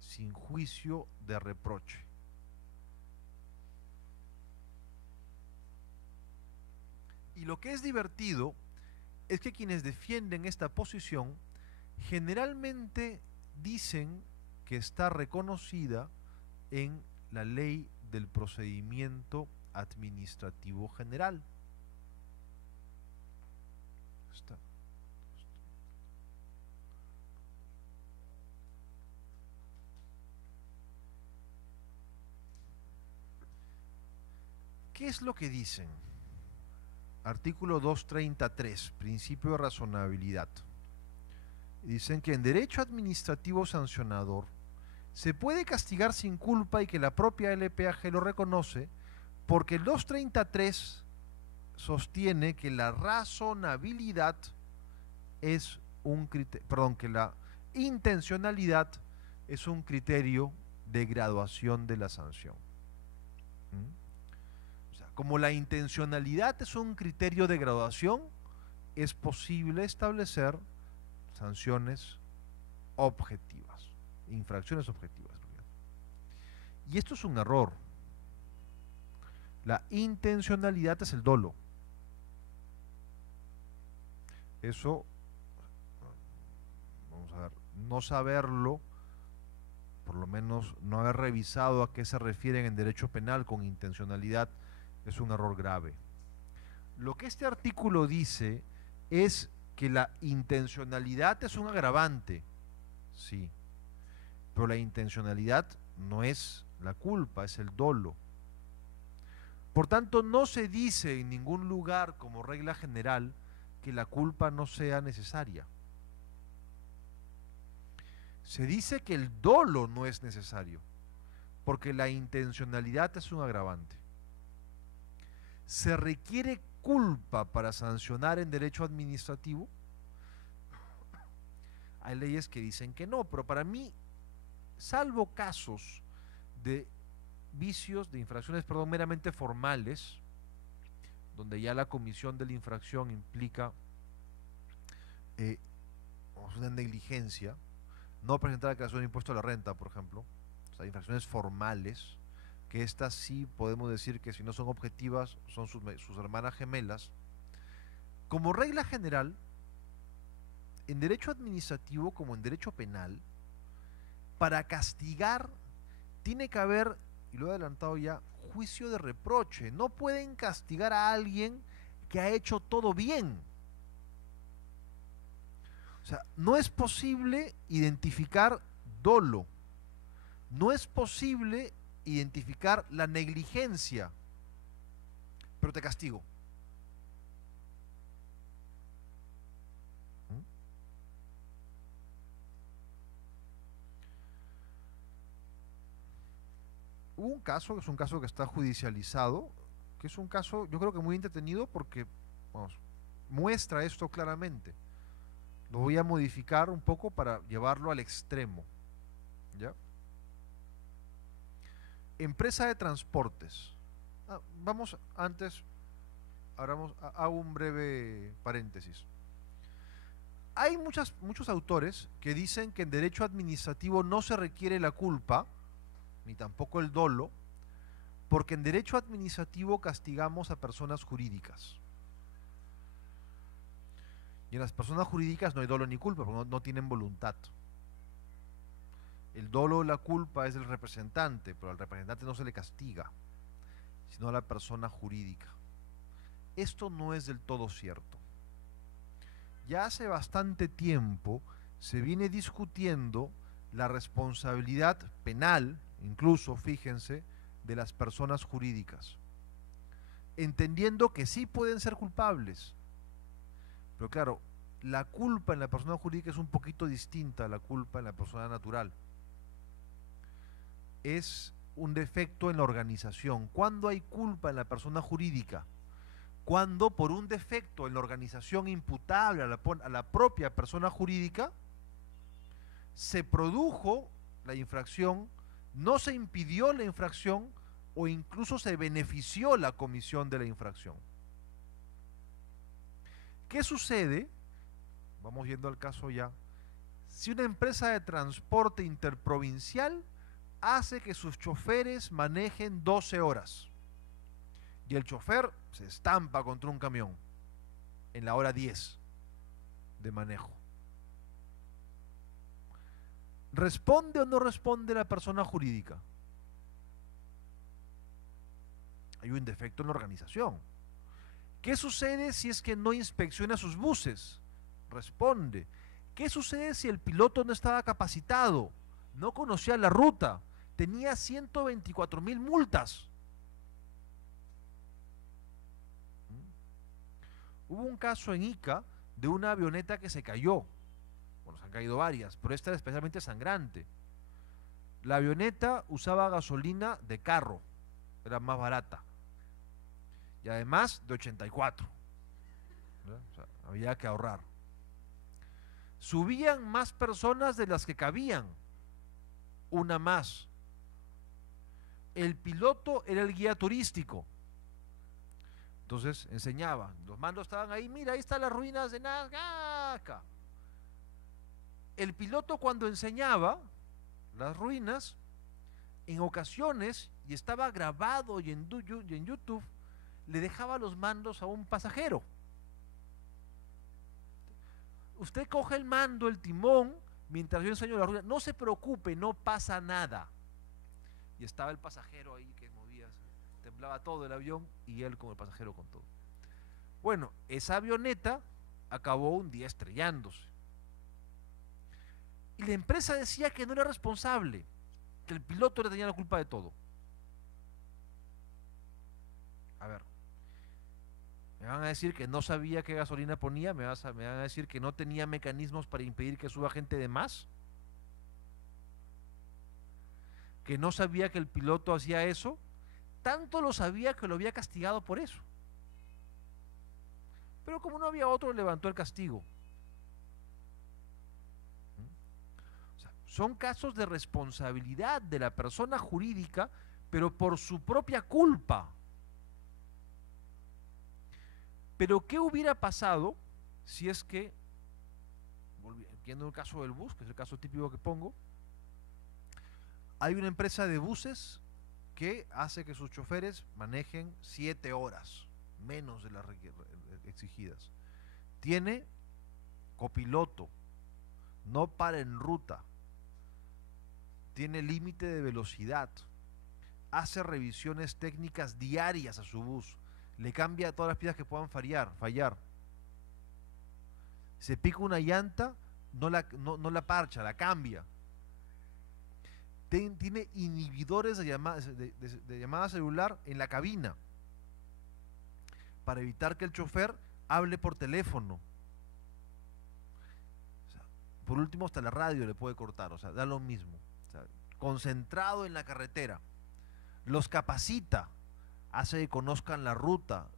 sin juicio de reproche. Y lo que es divertido es que quienes defienden esta posición generalmente dicen que está reconocida en la ley del procedimiento administrativo general. Está. ¿Qué es lo que dicen? Artículo 233, principio de razonabilidad. Dicen que en derecho administrativo sancionador se puede castigar sin culpa y que la propia LPAG lo reconoce porque el 233 sostiene que la razonabilidad es un criterio, perdón, que la intencionalidad es un criterio de graduación de la sanción. O sea, como la intencionalidad es un criterio de graduación, es posible establecer sanciones objetivas, infracciones objetivas. Y esto es un error. La intencionalidad es el dolo. Eso, vamos a ver, no saberlo, por lo menos no haber revisado a qué se refieren en derecho penal con intencionalidad, es un error grave. Lo que este artículo dice es que la intencionalidad es un agravante, sí, pero la intencionalidad no es la culpa, es el dolo. Por tanto, no se dice en ningún lugar como regla general que la culpa no sea necesaria. Se dice que el dolo no es necesario, porque la intencionalidad es un agravante. ¿Se requiere culpa para sancionar en derecho administrativo? Hay leyes que dicen que no, pero para mí, salvo casos de vicios, de infracciones, perdón, meramente formales, donde ya la comisión de la infracción implica una negligencia, no presentar declaración de impuesto a la renta, por ejemplo, o sea, infracciones formales, que estas sí podemos decir que si no son objetivas, son sus hermanas gemelas. Como regla general, en derecho administrativo como en derecho penal, para castigar tiene que haber, y lo he adelantado ya, juicio de reproche. No pueden castigar a alguien que ha hecho todo bien. O sea, no es posible identificar dolo, no es posible identificar la negligencia, pero te castigo. Hubo un caso, que es un caso que está judicializado, que es un caso, yo creo que muy entretenido porque, vamos, muestra esto claramente. Lo voy a modificar un poco para llevarlo al extremo, ¿ya? Empresa de transportes. Vamos antes, hago un breve paréntesis. Hay muchos autores que dicen que en derecho administrativo no se requiere la culpa, ni tampoco el dolo, porque en derecho administrativo castigamos a personas jurídicas. Y en las personas jurídicas no hay dolo ni culpa, porque no tienen voluntad. El dolo o la culpa es del representante, pero al representante no se le castiga, sino a la persona jurídica. Esto no es del todo cierto. Ya hace bastante tiempo se viene discutiendo la responsabilidad penal, incluso, fíjense, de las personas jurídicas, entendiendo que sí pueden ser culpables. Pero claro, la culpa en la persona jurídica es un poquito distinta a la culpa en la persona natural. Es un defecto en la organización. ¿Cuándo hay culpa en la persona jurídica? Cuando por un defecto en la organización imputable a la propia persona jurídica se produjo la infracción, no se impidió la infracción o incluso se benefició la comisión de la infracción. ¿Qué sucede? Vamos yendo al caso ya. Si una empresa de transporte interprovincial hace que sus choferes manejen 12 horas y el chofer se estampa contra un camión en la hora 10 de manejo, ¿responde o no responde la persona jurídica? Hay un defecto en la organización. ¿Qué sucede si es que no inspecciona sus buses? Responde. ¿Qué sucede si el piloto no estaba capacitado, no conocía la ruta, tenía 124,000 multas? Hubo un caso en Ica de una avioneta que se cayó. Bueno, se han caído varias, pero esta era especialmente sangrante. La avioneta usaba gasolina de carro, era más barata, y además de 84, ¿no? O sea, había que ahorrar. Subían más personas de las que cabían, una más. El piloto era el guía turístico, entonces enseñaba, los mandos estaban ahí, mira, ahí están las ruinas de Nazca. El piloto cuando enseñaba las ruinas, en ocasiones, y estaba grabado y en YouTube, le dejaba los mandos a un pasajero. usted coge el mando, el timón, mientras yo enseño la ruta, no se preocupe, no pasa nada. Y estaba el pasajero ahí que movía, temblaba todo el avión y él como el pasajero con todo. Bueno, esa avioneta acabó un día estrellándose. Y la empresa decía que no era responsable, que el piloto le tenía la culpa de todo. A ver, me van a decir que no sabía qué gasolina ponía, me van a decir que no tenía mecanismos para impedir que suba gente de más, que no sabía que el piloto hacía eso, tanto lo sabía que lo había castigado por eso. Pero como no había otro, levantó el castigo. O sea, son casos de responsabilidad de la persona jurídica, pero por su propia culpa. Pero ¿qué hubiera pasado si es que, volviendo al caso del bus, que es el caso típico que pongo, hay una empresa de buses que hace que sus choferes manejen 7 horas, menos de las exigidas. Tiene copiloto, no para en ruta, tiene límite de velocidad, hace revisiones técnicas diarias a su bus, le cambia todas las piezas que puedan fallar. Se pica una llanta, no la parcha, la cambia. Tiene inhibidores de llamada celular en la cabina para evitar que el chofer hable por teléfono. O sea, por último, hasta la radio le puede cortar, o sea, da lo mismo. O sea, concentrado en la carretera. Los capacita, hace que conozcan la ruta,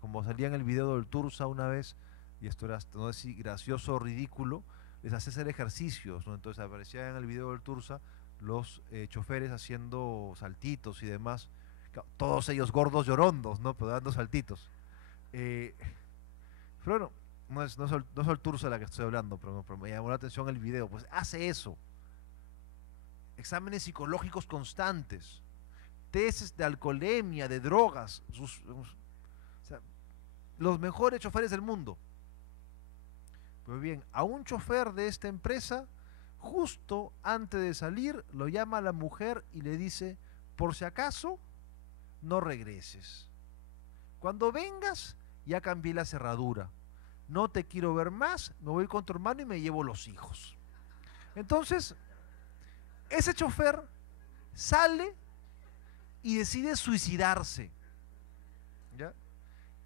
como salía en el video del Tursa una vez, y esto era, no sé si gracioso o ridículo, les hace hacer ejercicios, ¿no? Entonces aparecían en el video del Tursa los choferes haciendo saltitos y demás, todos ellos gordos llorondos, ¿no? Pero dando saltitos. Pero bueno, no es el Tursa de la que estoy hablando, pero me llamó la atención el video, pues hace eso. Exámenes psicológicos constantes, tests de alcoholemia, de drogas, o sea, los mejores choferes del mundo. Pues bien, a un chofer de esta empresa, justo antes de salir, lo llama la mujer y le dice, por si acaso, no regreses. Cuando vengas, ya cambié la cerradura. No te quiero ver más, me voy con tu hermano y me llevo los hijos. Entonces, ese chofer sale y decide suicidarse, ¿ya?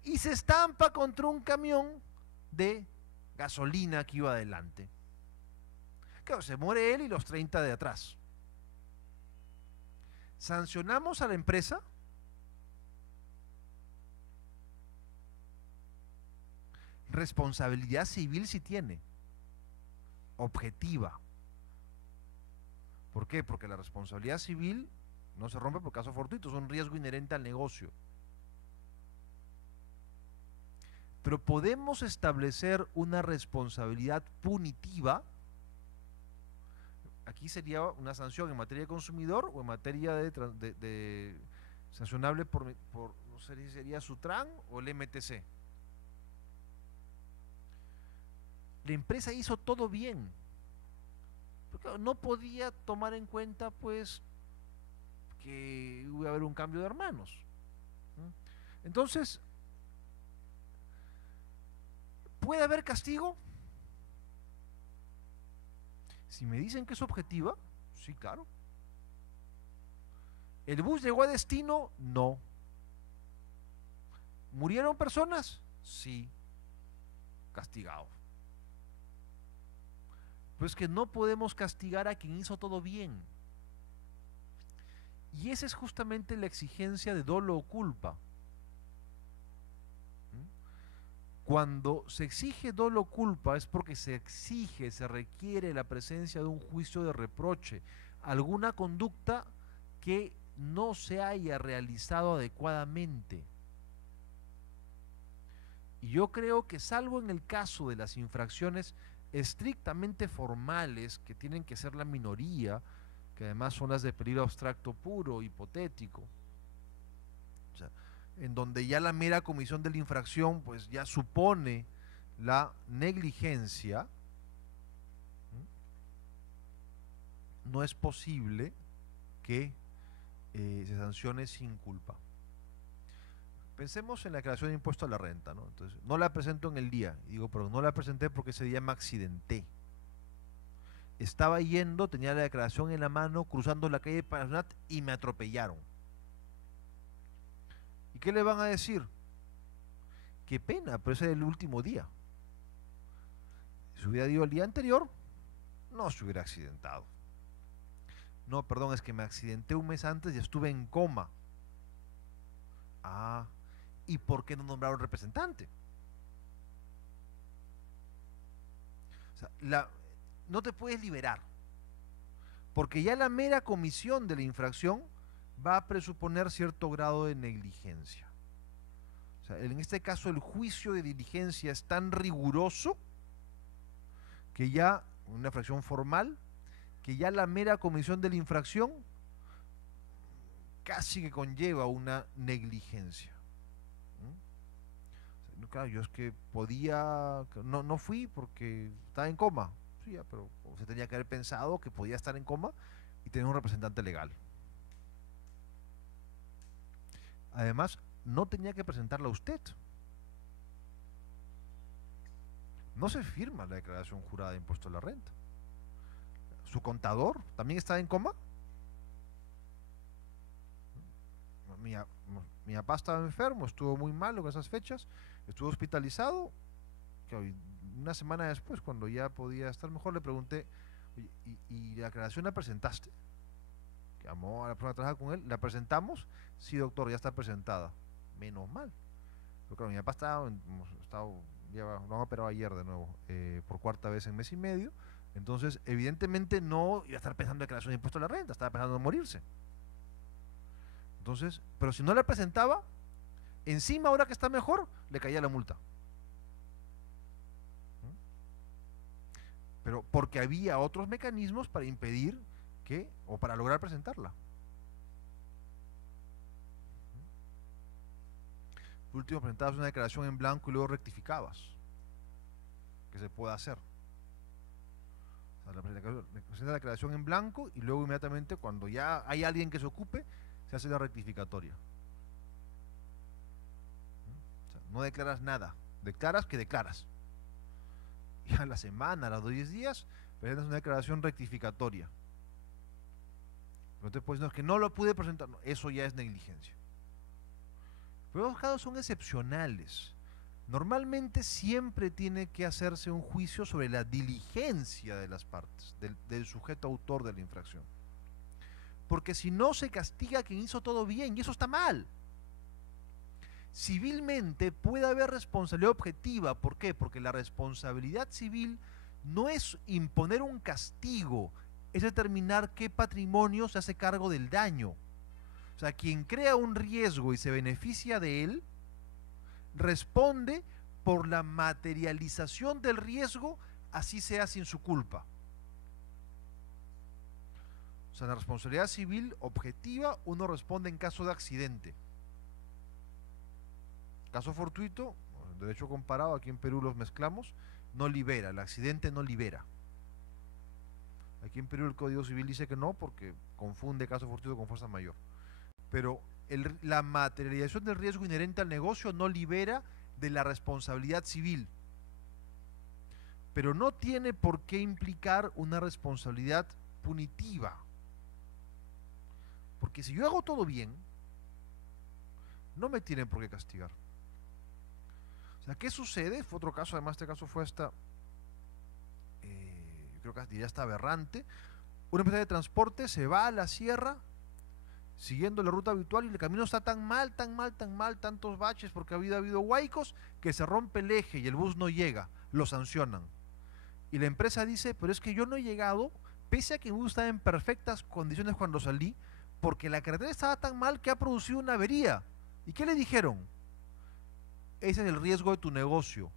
Y se estampa contra un camión de gasolina que iba adelante. Claro, se muere él y los 30 de atrás. ¿Sancionamos a la empresa? Responsabilidad civil sí tiene, objetiva. ¿Por qué? Porque la responsabilidad civil no se rompe por caso fortuito, es un riesgo inherente al negocio. Pero podemos establecer una responsabilidad punitiva. Aquí sería una sanción en materia de consumidor o en materia de sancionable por, no sé si sería Sutran o el MTC. La empresa hizo todo bien, porque no podía tomar en cuenta pues que iba a haber un cambio de hermanos. Entonces, ¿puede haber castigo? Si me dicen que es objetiva, sí, claro. ¿El bus llegó a destino? No. ¿Murieron personas? Sí. Castigado. Pues que no podemos castigar a quien hizo todo bien. Y esa es justamente la exigencia de dolo o culpa. Cuando se exige dolo o culpa es porque se requiere la presencia de un juicio de reproche, alguna conducta que no se haya realizado adecuadamente. Y yo creo que salvo en el caso de las infracciones estrictamente formales, que tienen que ser la minoría, que además son las de peligro abstracto puro, hipotético, o sea, en donde ya la mera comisión de la infracción pues ya supone la negligencia, no es posible que se sancione sin culpa. Pensemos en la declaración de impuesto a la renta, ¿no? Entonces, no la presento en el día. Y digo, pero no la presenté porque ese día me accidenté. Estaba yendo, tenía la declaración en la mano, cruzando la calle Paranat y me atropellaron. ¿Y qué le van a decir? Qué pena, pero ese es el último día. Si hubiera ido el día anterior, no se hubiera accidentado. No, perdón, es que me accidenté un mes antes y estuve en coma. Ah, ¿y por qué no nombraron representante? O sea, no te puedes liberar, porque ya la mera comisión de la infracción va a presuponer cierto grado de negligencia. O sea, en este caso el juicio de diligencia es tan riguroso que ya, una infracción formal, que ya la mera comisión de la infracción casi que conlleva una negligencia. Claro, yo es que podía, no fui porque estaba en coma, sí, ya, pero se tenía que haber pensado que podía estar en coma y tener un representante legal. Además, no tenía que presentarla usted. No se firma la declaración jurada de impuesto a la renta. ¿Su contador también está en coma? Mi papá estaba enfermo, estuvo muy malo con esas fechas, estuvo hospitalizado. Una semana después, cuando ya podía estar mejor, le pregunté, oye, ¿y la declaración la presentaste? Llamó a la persona que trabaja con él, ¿la presentamos? Sí, doctor, ya está presentada. Menos mal. Pero claro, mi papá ya lo han operado ayer de nuevo, por cuarta vez en mes y medio. Entonces, evidentemente no iba a estar pensando en declaración de impuesto a la renta, estaba pensando en morirse. Entonces, pero si no la presentaba, encima ahora que está mejor, le caía la multa. Pero porque había otros mecanismos para impedir que, o para lograr presentarla. Por último, presentabas una declaración en blanco y luego rectificabas, que se puede hacer. O sea, presenta la declaración en blanco y luego inmediatamente, cuando ya hay alguien que se ocupe, se hace la rectificatoria. O sea, no declaras nada, declaras que declaras. Y a la semana, a los 10 días, presentas una declaración rectificatoria. No te puedes decir, no, es que no lo pude presentar, no, eso ya es negligencia. Pero los casos son excepcionales. Normalmente siempre tiene que hacerse un juicio sobre la diligencia de las partes, del sujeto autor de la infracción. Porque si no, se castiga a quien hizo todo bien, y eso está mal. Civilmente puede haber responsabilidad objetiva. ¿Por qué? Porque la responsabilidad civil no es imponer un castigo, es determinar qué patrimonio se hace cargo del daño. O sea, quien crea un riesgo y se beneficia de él, responde por la materialización del riesgo, así sea sin su culpa. O sea, la responsabilidad civil objetiva, uno responde en caso de accidente. Caso fortuito, derecho comparado, aquí en Perú los mezclamos, no libera, el accidente no libera. Aquí en Perú el Código Civil dice que no, porque confunde caso fortuito con fuerza mayor. Pero la materialización del riesgo inherente al negocio no libera de la responsabilidad civil. Pero no tiene por qué implicar una responsabilidad punitiva. Porque si yo hago todo bien, no me tienen por qué castigar. O sea, ¿qué sucede? Fue otro caso, además este caso fue hasta, yo creo que diría hasta aberrante. Una empresa de transporte se va a la sierra siguiendo la ruta habitual y el camino está tan mal, tantos baches porque ha habido huaicos, que se rompe el eje y el bus no llega, lo sancionan. Y la empresa dice, pero es que yo no he llegado, pese a que el bus estaba en perfectas condiciones cuando salí, porque la carretera estaba tan mal que ha producido una avería. ¿Y qué le dijeron? Ese es el riesgo de tu negocio,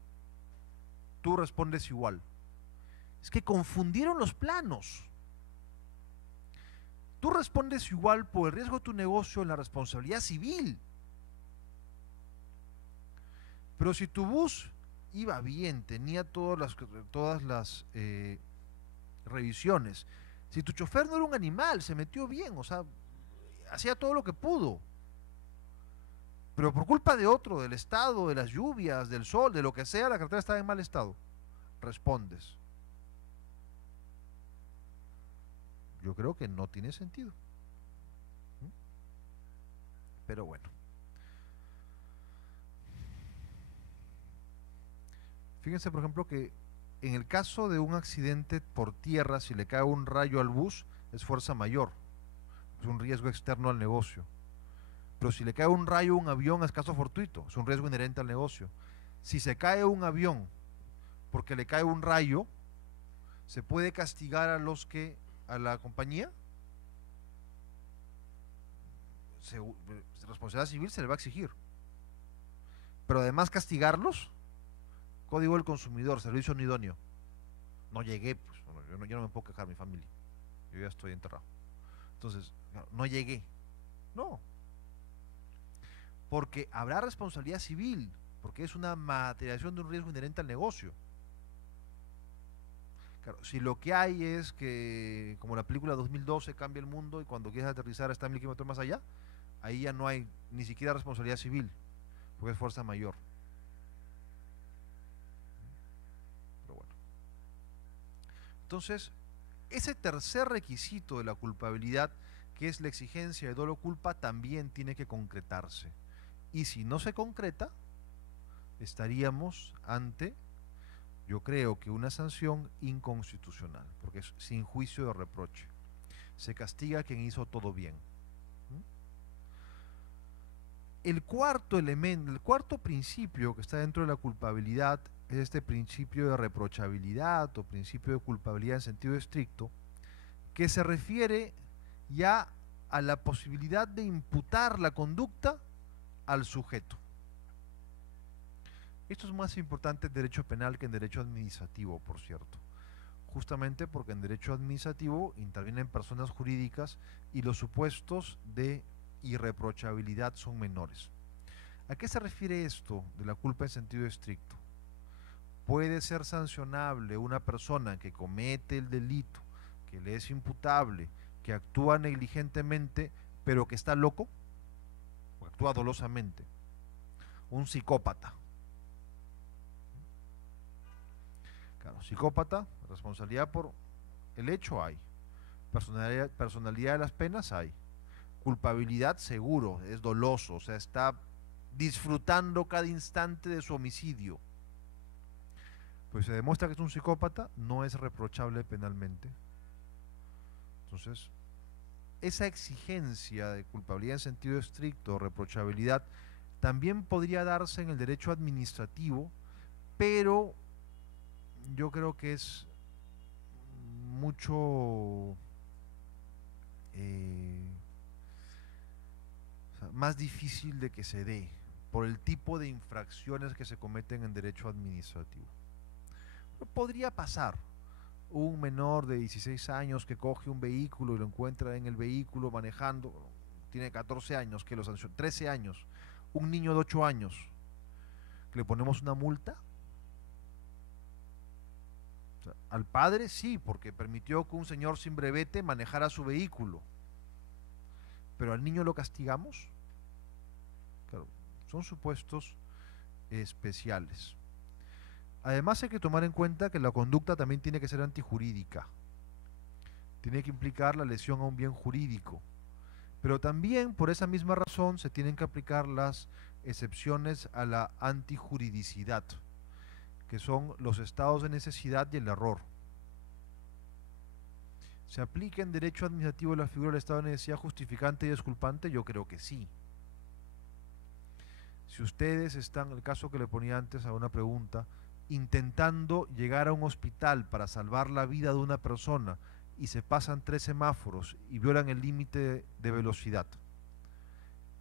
tú respondes igual. Es que confundieron los planos. Tú respondes igual por el riesgo de tu negocio en la responsabilidad civil. Pero si tu bus iba bien, tenía todas las revisiones. Si tu chofer no era un animal, se metió bien, o sea, hacía todo lo que pudo. Pero por culpa de otro, del estado, de las lluvias, del sol, de lo que sea, la carretera estaba en mal estado. Respondes. Yo creo que no tiene sentido. ¿Mm? Pero bueno. Fíjense, por ejemplo, que en el caso de un accidente por tierra, si le cae un rayo al bus, es fuerza mayor. Es un riesgo externo al negocio. Pero si le cae un rayo a un avión, es caso fortuito. Es un riesgo inherente al negocio. Si se cae un avión porque le cae un rayo, ¿se puede castigar a la compañía? Responsabilidad civil se le va a exigir. Pero además castigarlos, código del consumidor, servicio no idóneo. No llegué, pues, yo no me puedo quejar, mi familia. Yo ya estoy enterrado. Entonces, no llegué. No. Porque habrá responsabilidad civil, porque es una materialización de un riesgo inherente al negocio. Claro, si lo que hay es que, como la película 2012 cambia el mundo y cuando quieres aterrizar está 1000 kilómetros más allá, ahí ya no hay ni siquiera responsabilidad civil, porque es fuerza mayor. Pero bueno. Entonces, ese tercer requisito de la culpabilidad, que es la exigencia de dolo culpa, también tiene que concretarse. Y si no se concreta, estaríamos ante, yo creo que una sanción inconstitucional, porque es sin juicio de reproche. Se castiga a quien hizo todo bien. El cuarto elemento, el cuarto principio que está dentro de la culpabilidad es este principio de reprochabilidad o principio de culpabilidad en sentido estricto, que se refiere ya a la posibilidad de imputar la conducta al sujeto. Esto es más importante en derecho penal que en derecho administrativo, por cierto. Justamente porque en derecho administrativo intervienen personas jurídicas y los supuestos de irreprochabilidad son menores. ¿A qué se refiere esto de la culpa en sentido estricto? Puede ser sancionable una persona que comete el delito, que le es imputable, que actúa negligentemente, pero que está loco, o actúa dolosamente. Un psicópata. Claro, psicópata, responsabilidad por el hecho hay. Personalidad de las penas hay. Culpabilidad seguro, es doloso, o sea, está disfrutando cada instante de su homicidio. Pues se demuestra que es un psicópata, no es reprochable penalmente. Entonces, esa exigencia de culpabilidad en sentido estricto, reprochabilidad, también podría darse en el derecho administrativo, pero yo creo que es mucho más difícil de que se dé por el tipo de infracciones que se cometen en derecho administrativo. Pero podría pasar un menor de 16 años que coge un vehículo y lo encuentra en el vehículo manejando, tiene 14 años, que lo sanciona, 13 años, un niño de 8 años, que le ponemos una multa. O sea, al padre sí, porque permitió que un señor sin brevete manejara su vehículo, pero al niño lo castigamos. Claro, son supuestos especiales. Además hay que tomar en cuenta que la conducta también tiene que ser antijurídica, tiene que implicar la lesión a un bien jurídico, pero también por esa misma razón se tienen que aplicar las excepciones a la antijuridicidad, que son los estados de necesidad y el error. ¿Se aplica en derecho administrativo la figura del estado de necesidad justificante y desculpante? Yo creo que sí. Si ustedes están, el caso que le ponía antes a una pregunta, intentando llegar a un hospital para salvar la vida de una persona y se pasan 3 semáforos y violan el límite de velocidad,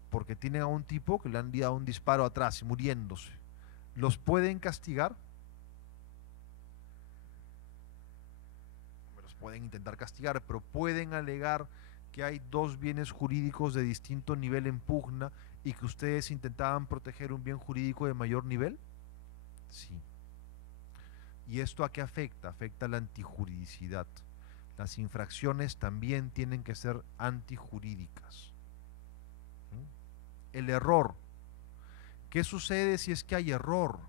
porque tienen a un tipo que le han dado un disparo atrás y muriéndose, ¿los pueden castigar? Los pueden intentar castigar, pero pueden alegar que hay dos bienes jurídicos de distinto nivel en pugna y que ustedes intentaban proteger un bien jurídico de mayor nivel. Sí. ¿Y esto a qué afecta? Afecta la antijuridicidad. Las infracciones también tienen que ser antijurídicas. El error. ¿Qué sucede si es que hay error?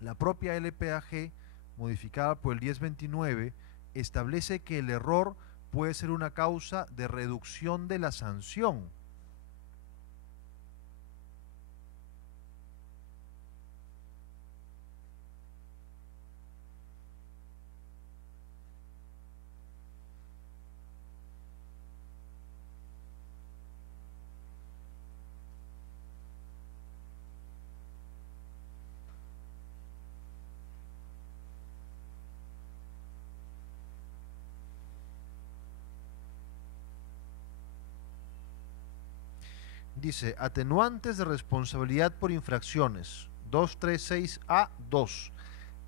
La propia LPAG, modificada por el 1029, establece que el error puede ser una causa de reducción de la sanción. Dice, atenuantes de responsabilidad por infracciones, 236A2,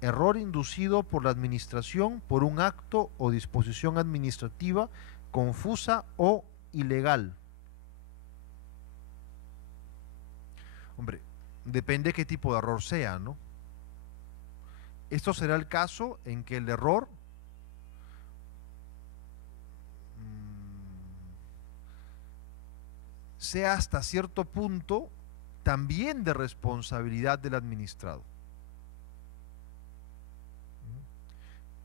error inducido por la administración por un acto o disposición administrativa confusa o ilegal. Hombre, depende qué tipo de error sea, ¿no? Esto será el caso en que el error sea hasta cierto punto también de responsabilidad del administrado.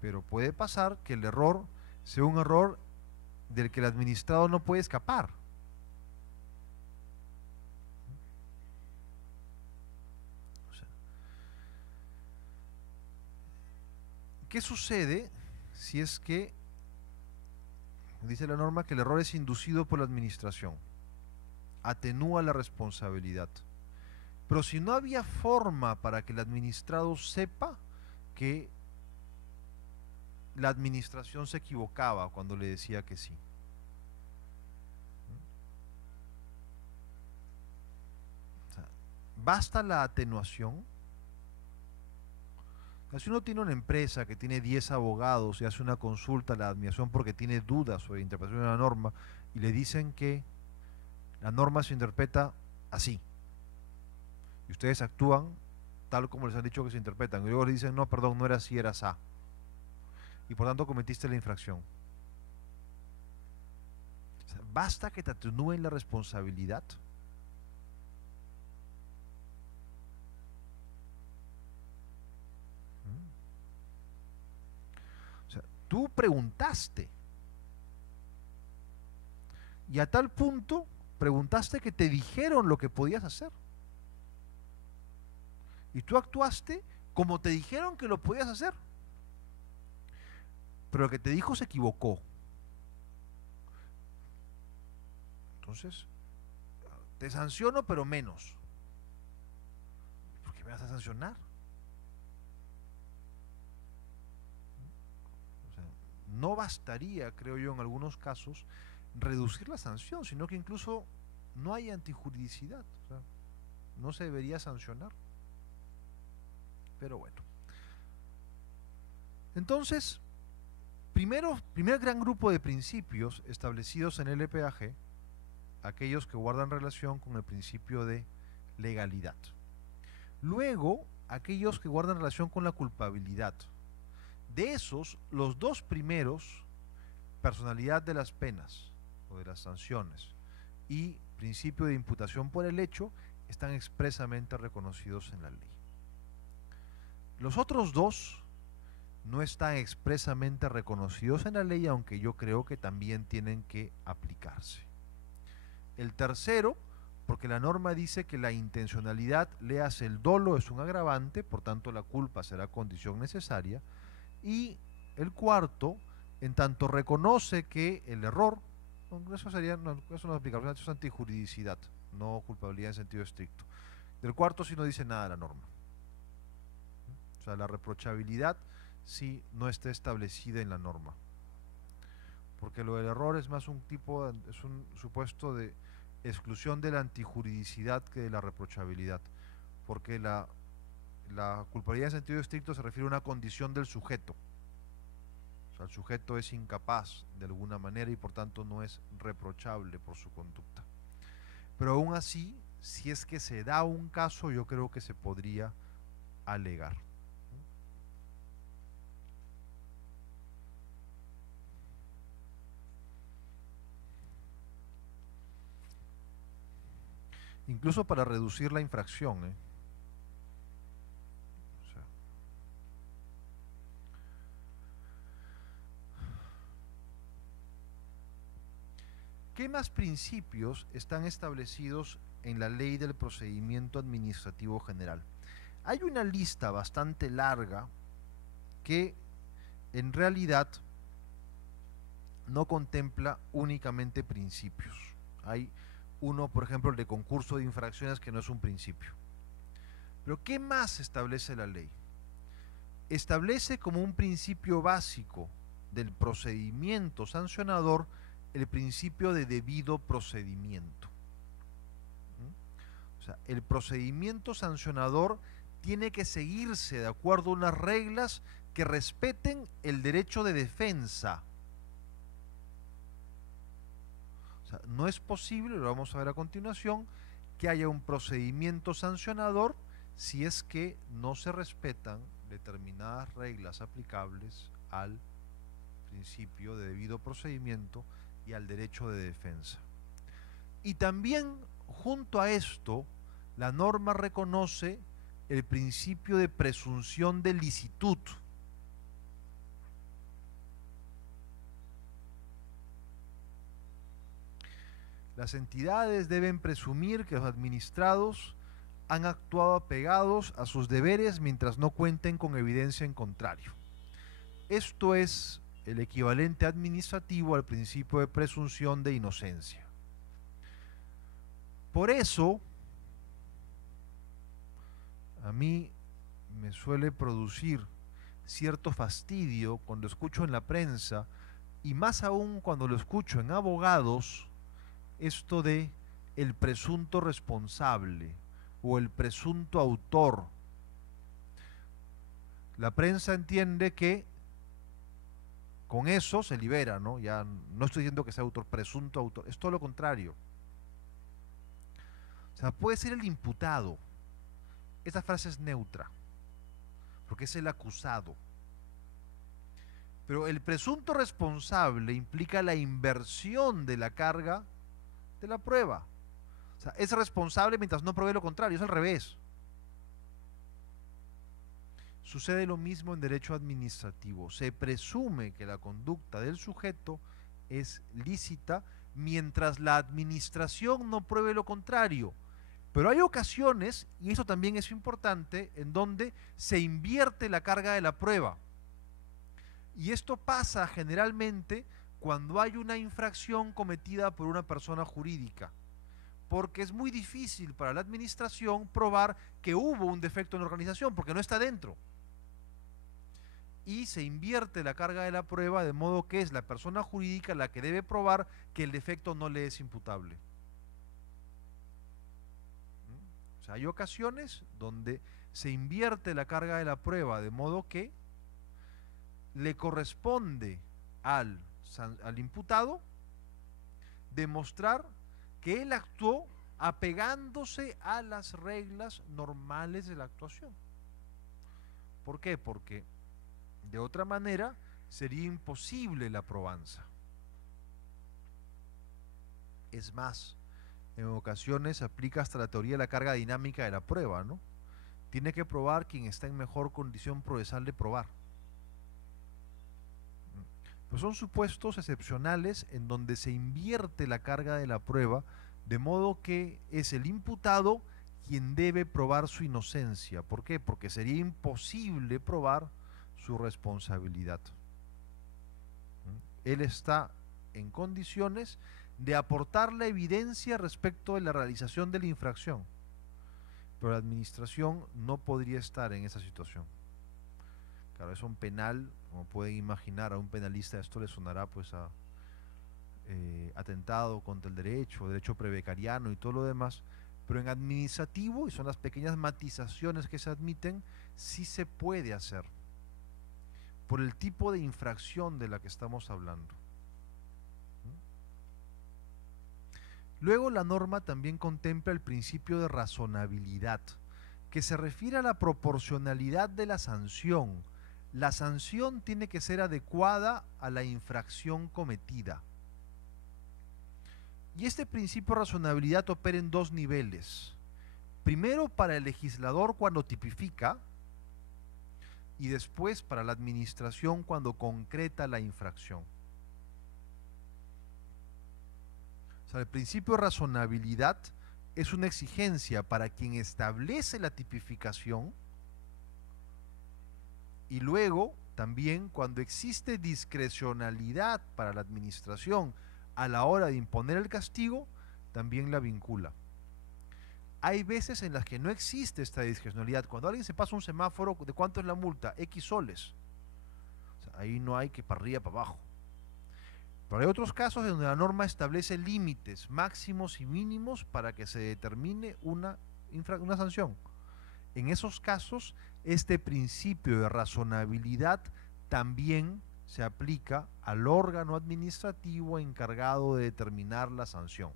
Pero puede pasar que el error sea un error del que el administrado no puede escapar. O sea, ¿qué sucede si es que, dice la norma, que el error es inducido por la administración? Atenúa la responsabilidad. Pero si no había forma para que el administrado sepa que la administración se equivocaba cuando le decía que sí. O sea, basta la atenuación. O sea, si uno tiene una empresa que tiene 10 abogados y hace una consulta a la administración porque tiene dudas sobre la interpretación de la norma y le dicen que la norma se interpreta así y ustedes actúan tal como les han dicho que se interpretan y luego le dicen no, perdón, no era así, era así y por tanto cometiste la infracción. O sea, basta que te atenúen la responsabilidad. O sea, tú preguntaste y a tal punto preguntaste que te dijeron lo que podías hacer y tú actuaste como te dijeron que lo podías hacer, pero el que te dijo se equivocó. Entonces, te sanciono pero menos. ¿Por qué me vas a sancionar? O sea, no bastaría, creo yo, en algunos casos, reducir la sanción, sino que incluso no hay antijuridicidad. O sea, no se debería sancionar. Pero bueno. Entonces, primer gran grupo de principios establecidos en el LPAG, aquellos que guardan relación con el principio de legalidad. Luego, aquellos que guardan relación con la culpabilidad. De esos, los dos primeros, personalidad de las penas o de las sanciones y principio de imputación por el hecho, están expresamente reconocidos en la ley. Los otros dos no están expresamente reconocidos en la ley, aunque yo creo que también tienen que aplicarse. El tercero, porque la norma dice que la intencionalidad, léase el dolo, es un agravante, por tanto la culpa será condición necesaria. Y el cuarto, en tanto reconoce que el error, eso sería, no, eso no aplica, eso es antijuridicidad, no culpabilidad en sentido estricto. Del cuarto sí no dice nada la norma. O sea, la reprochabilidad sí no está establecida en la norma. Porque lo del error es más un tipo, es un supuesto de exclusión de la antijuridicidad que de la reprochabilidad. Porque la culpabilidad en sentido estricto se refiere a una condición del sujeto. O sea, el sujeto es incapaz de alguna manera y por tanto no es reprochable por su conducta. Pero aún así, si es que se da un caso, yo creo que se podría alegar. Incluso para reducir la infracción, O sea, ¿qué más principios están establecidos en la Ley del Procedimiento Administrativo General? Hay una lista bastante larga que en realidad no contempla únicamente principios. Hay uno, por ejemplo, el de concurso de infracciones, que no es un principio. Pero ¿qué más establece la ley? Establece como un principio básico del procedimiento sancionador el principio de debido procedimiento. O sea, el procedimiento sancionador tiene que seguirse de acuerdo a unas reglas que respeten el derecho de defensa. O sea, no es posible, lo vamos a ver a continuación, que haya un procedimiento sancionador si es que no se respetan determinadas reglas aplicables al principio de debido procedimiento y al derecho de defensa. Y también, junto a esto, la norma reconoce el principio de presunción de licitud. Las entidades deben presumir que los administrados han actuado apegados a sus deberes mientras no cuenten con evidencia en contrario. Esto es el equivalente administrativo al principio de presunción de inocencia. Por eso, a mí me suele producir cierto fastidio cuando escucho en la prensa, y más aún cuando lo escucho en abogados, esto de el presunto responsable o el presunto autor. La prensa entiende que con eso se libera, ¿no? Ya no estoy diciendo que sea autor, presunto autor, es todo lo contrario. O sea, puede ser el imputado. Esta frase es neutra, porque es el acusado. Pero el presunto responsable implica la inversión de la carga de la prueba. O sea, es responsable mientras no pruebe lo contrario, es al revés. Sucede lo mismo en derecho administrativo. Se presume que la conducta del sujeto es lícita mientras la administración no pruebe lo contrario. Pero hay ocasiones, y eso también es importante, en donde se invierte la carga de la prueba. Y esto pasa generalmente cuando hay una infracción cometida por una persona jurídica, porque es muy difícil para la administración probar que hubo un defecto en la organización, porque no está dentro. Y se invierte la carga de la prueba de modo que es la persona jurídica la que debe probar que el defecto no le es imputable. O sea, hay ocasiones donde se invierte la carga de la prueba de modo que le corresponde al imputado demostrar que él actuó apegándose a las reglas normales de la actuación. ¿Por qué? Porque de otra manera sería imposible la probanza. Es más, en ocasiones aplica hasta la teoría de la carga dinámica de la prueba, ¿no? Tiene que probar quien está en mejor condición procesal de probar. Pues son supuestos excepcionales en donde se invierte la carga de la prueba, de modo que es el imputado quien debe probar su inocencia. ¿Por qué? Porque sería imposible probar su responsabilidad. Él está en condiciones de aportar la evidencia respecto de la realización de la infracción, pero la administración no podría estar en esa situación. Claro, es un penal, como pueden imaginar, a un penalista esto le sonará pues a atentado contra el derecho prebecariano y todo lo demás, pero en administrativo, y son las pequeñas matizaciones que se admiten, sí se puede hacer, por el tipo de infracción de la que estamos hablando. Luego la norma también contempla el principio de razonabilidad, que se refiere a la proporcionalidad de la sanción. La sanción tiene que ser adecuada a la infracción cometida. Y este principio de razonabilidad opera en dos niveles. Primero para el legislador cuando tipifica y después para la administración cuando concreta la infracción. O sea, el principio de razonabilidad es una exigencia para quien establece la tipificación y luego también cuando existe discrecionalidad para la administración a la hora de imponer el castigo, también la vincula. Hay veces en las que no existe esta discrecionalidad. Cuando alguien se pasa un semáforo, ¿de cuánto es la multa? X soles. O sea, ahí no hay que para arriba, para abajo. Pero hay otros casos donde la norma establece límites máximos y mínimos para que se determine una sanción. En esos casos, este principio de razonabilidad también se aplica al órgano administrativo encargado de determinar la sanción.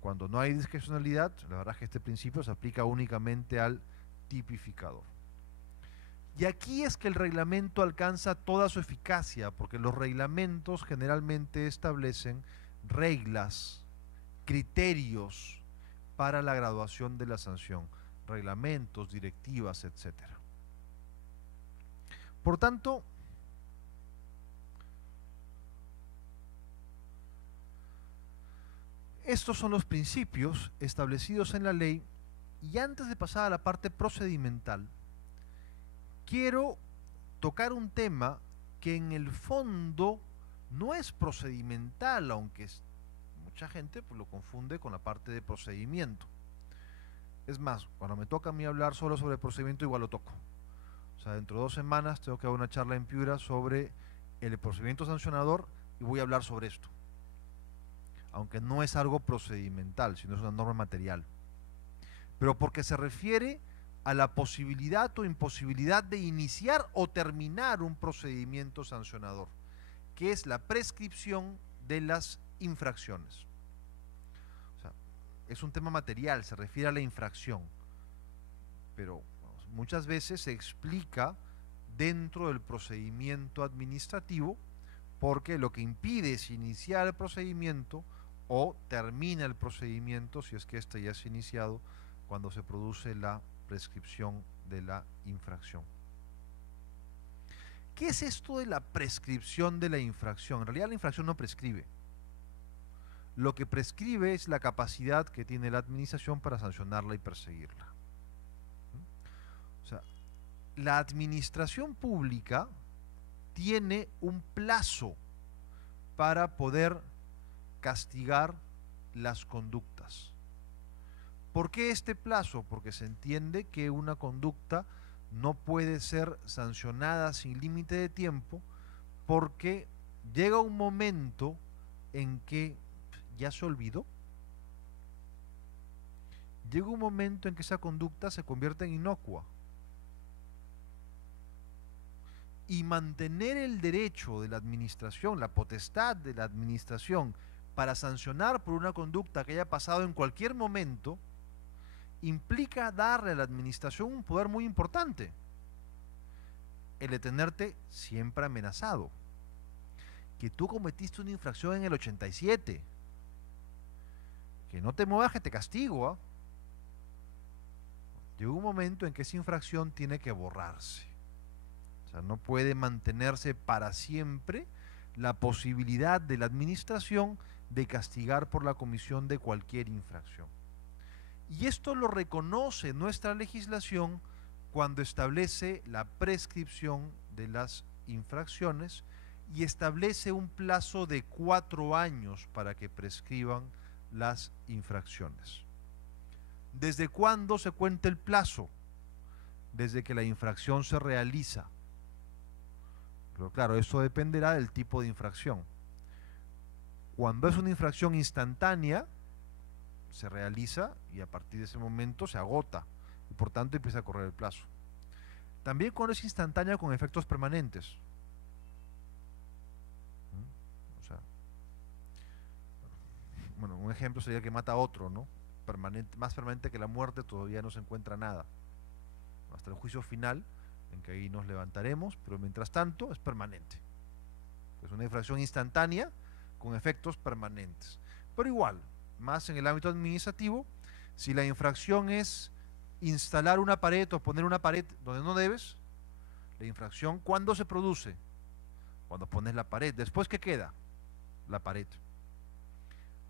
Cuando no hay discrecionalidad, la verdad es que este principio se aplica únicamente al tipificador. Y aquí es que el reglamento alcanza toda su eficacia, porque los reglamentos generalmente establecen reglas, criterios para la graduación de la sanción, reglamentos, directivas, etc. Por tanto, estos son los principios establecidos en la ley, y antes de pasar a la parte procedimental, quiero tocar un tema que en el fondo no es procedimental, aunque mucha gente pues, lo confunde con la parte de procedimiento. Es más, cuando me toca a mí hablar solo sobre procedimiento, igual lo toco. O sea, dentro de 2 semanas tengo que dar una charla en Piura sobre el procedimiento sancionador y voy a hablar sobre esto. Aunque no es algo procedimental, sino es una norma material. Pero porque se refiere a la posibilidad o imposibilidad de iniciar o terminar un procedimiento sancionador, que es la prescripción de las infracciones. O sea, es un tema material, se refiere a la infracción, pero muchas veces se explica dentro del procedimiento administrativo, porque lo que impide es iniciar el procedimiento o termina el procedimiento, si es que éste ya es iniciado, cuando se produce la prescripción de la infracción. ¿Qué es esto de la prescripción de la infracción? En realidad la infracción no prescribe. Lo que prescribe es la capacidad que tiene la administración para sancionarla y perseguirla. O sea, la administración pública tiene un plazo para poder castigar las conductas. ¿Por qué este plazo? Porque se entiende que una conducta no puede ser sancionada sin límite de tiempo, porque llega un momento en que ya se olvidó. Llega un momento en que esa conducta se convierte en inocua. Y mantener el derecho de la administración, la potestad de la administración para sancionar por una conducta que haya pasado en cualquier momento, implica darle a la administración un poder muy importante, el de tenerte siempre amenazado. Que tú cometiste una infracción en el 87, que no te muevas que te castigo, ¿eh? Llega un momento en que esa infracción tiene que borrarse. O sea, no puede mantenerse para siempre la posibilidad de la administración de castigar por la comisión de cualquier infracción. Y esto lo reconoce nuestra legislación cuando establece la prescripción de las infracciones y establece un plazo de 4 años para que prescriban las infracciones. ¿Desde cuándo se cuenta el plazo? Desde que la infracción se realiza. Pero claro, esto dependerá del tipo de infracción. Cuando es una infracción instantánea, se realiza y a partir de ese momento se agota y por tanto empieza a correr el plazo. También cuando es instantánea con efectos permanentes. O sea, bueno, un ejemplo sería que mata a otro, ¿no? permanente, más permanente que la muerte, todavía no se encuentra nada. Hasta el juicio final, en que ahí nos levantaremos, pero mientras tanto es permanente. Es una infracción instantánea con efectos permanentes. Pero igual, más en el ámbito administrativo, si la infracción es instalar una pared o poner una pared donde no debes, la infracción, ¿cuándo se produce? Cuando pones la pared. ¿Después qué queda? La pared.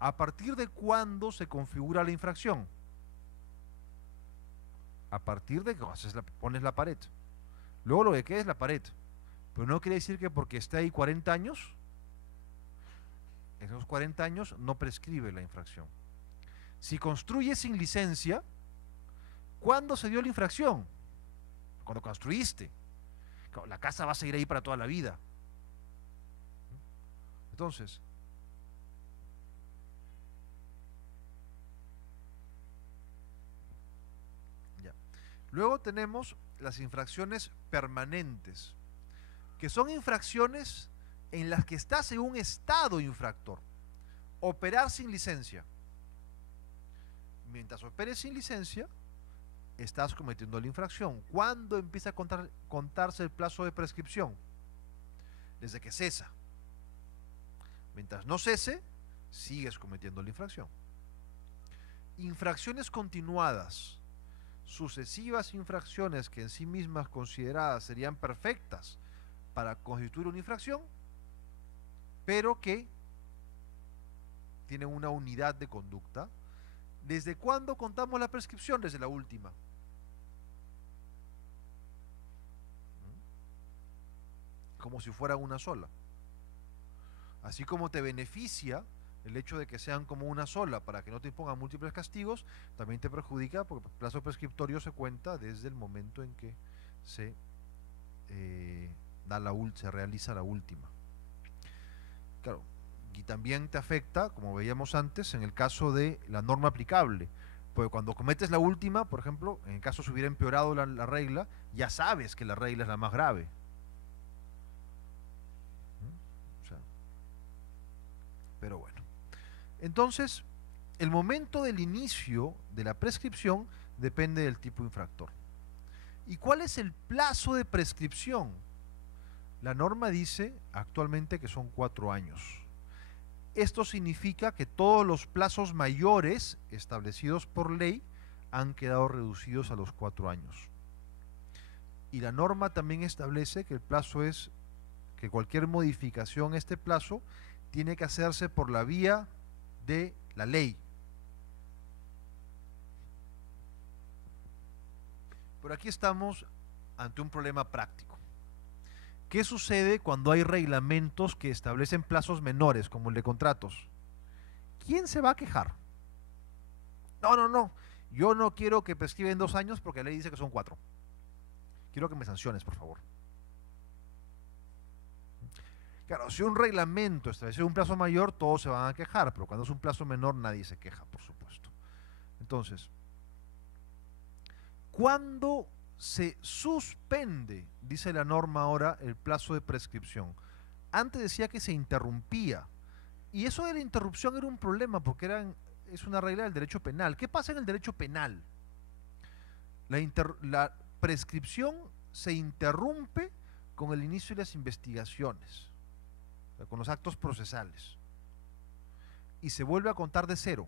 ¿A partir de cuándo se configura la infracción? A partir de que pones la pared. Luego lo que queda es la pared. Pero no quiere decir que porque esté ahí 40 años, en esos 40 años no prescribe la infracción. Si construyes sin licencia, ¿cuándo se dio la infracción? Cuando construiste. La casa va a seguir ahí para toda la vida. Entonces, ya. Luego tenemos las infracciones permanentes, que son infracciones en las que estás en un estado infractor. Operar sin licencia. Mientras operes sin licencia, estás cometiendo la infracción. ¿Cuándo empieza a contarse el plazo de prescripción? Desde que cesa. Mientras no cese, sigues cometiendo la infracción. Infracciones continuadas. Sucesivas infracciones que en sí mismas consideradas serían perfectas para constituir una infracción, pero que tienen una unidad de conducta. ¿Desde cuándo contamos la prescripción? Desde la última. Como si fuera una sola. Así como te beneficia el hecho de que sean como una sola para que no te impongan múltiples castigos, también te perjudica porque el plazo prescriptorio se cuenta desde el momento en que se realiza la última. Claro, y también te afecta, como veíamos antes, en el caso de la norma aplicable, porque cuando cometes la última, por ejemplo, en el caso se hubiera empeorado la regla, ya sabes que la regla es la más grave. Pero bueno, entonces el momento del inicio de la prescripción depende del tipo infractor. ¿Y cuál es el plazo de prescripción? La norma dice actualmente que son 4 años. Esto significa que todos los plazos mayores establecidos por ley han quedado reducidos a los 4 años. Y la norma también establece que el plazo es que cualquier modificación a este plazo tiene que hacerse por la vía de la ley. Pero aquí estamos ante un problema práctico. ¿Qué sucede cuando hay reglamentos que establecen plazos menores, como el de contratos? ¿Quién se va a quejar? No, yo no quiero que prescriba en 2 años porque la ley dice que son 4. Quiero que me sanciones, por favor. Claro, si un reglamento establece un plazo mayor, todos se van a quejar, pero cuando es un plazo menor nadie se queja, por supuesto. Entonces, ¿cuándo se suspende, dice la norma ahora, el plazo de prescripción? Antes decía que se interrumpía, y eso de la interrupción era un problema porque es una regla del derecho penal. ¿Qué pasa en el derecho penal? La prescripción se interrumpe con el inicio de las investigaciones, con los actos procesales, y se vuelve a contar de cero,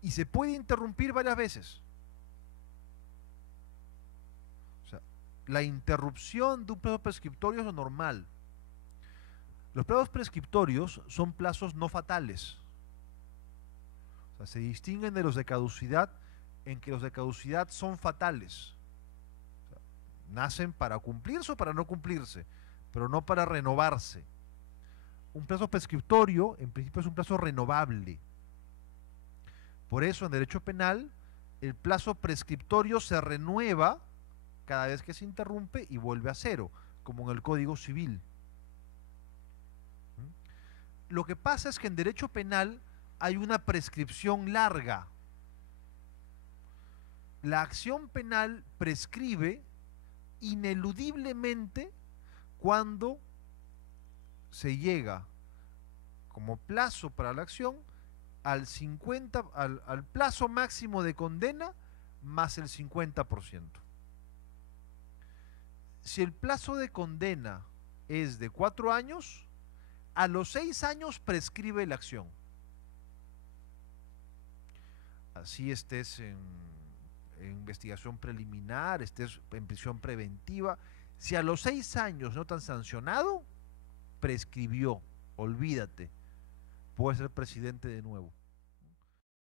y se puede interrumpir varias veces. O sea, la interrupción de un plazo prescriptorio es lo normal. Los plazos prescriptorios son plazos no fatales. O sea, se distinguen de los de caducidad en que los de caducidad son fatales. O sea, nacen para cumplirse o para no cumplirse, pero no para renovarse. Un plazo prescriptorio, en principio, es un plazo renovable. Por eso, en derecho penal, el plazo prescriptorio se renueva cada vez que se interrumpe y vuelve a cero, como en el Código Civil. Lo que pasa es que en derecho penal hay una prescripción larga. La acción penal prescribe ineludiblemente cuando se llega como plazo para la acción al plazo máximo de condena más el 50%. Si el plazo de condena es de 4 años, a los 6 años prescribe la acción. Así estés en investigación preliminar, estés en prisión preventiva, si a los 6 años no te han sancionado, prescribió, olvídate, puedes ser presidente de nuevo.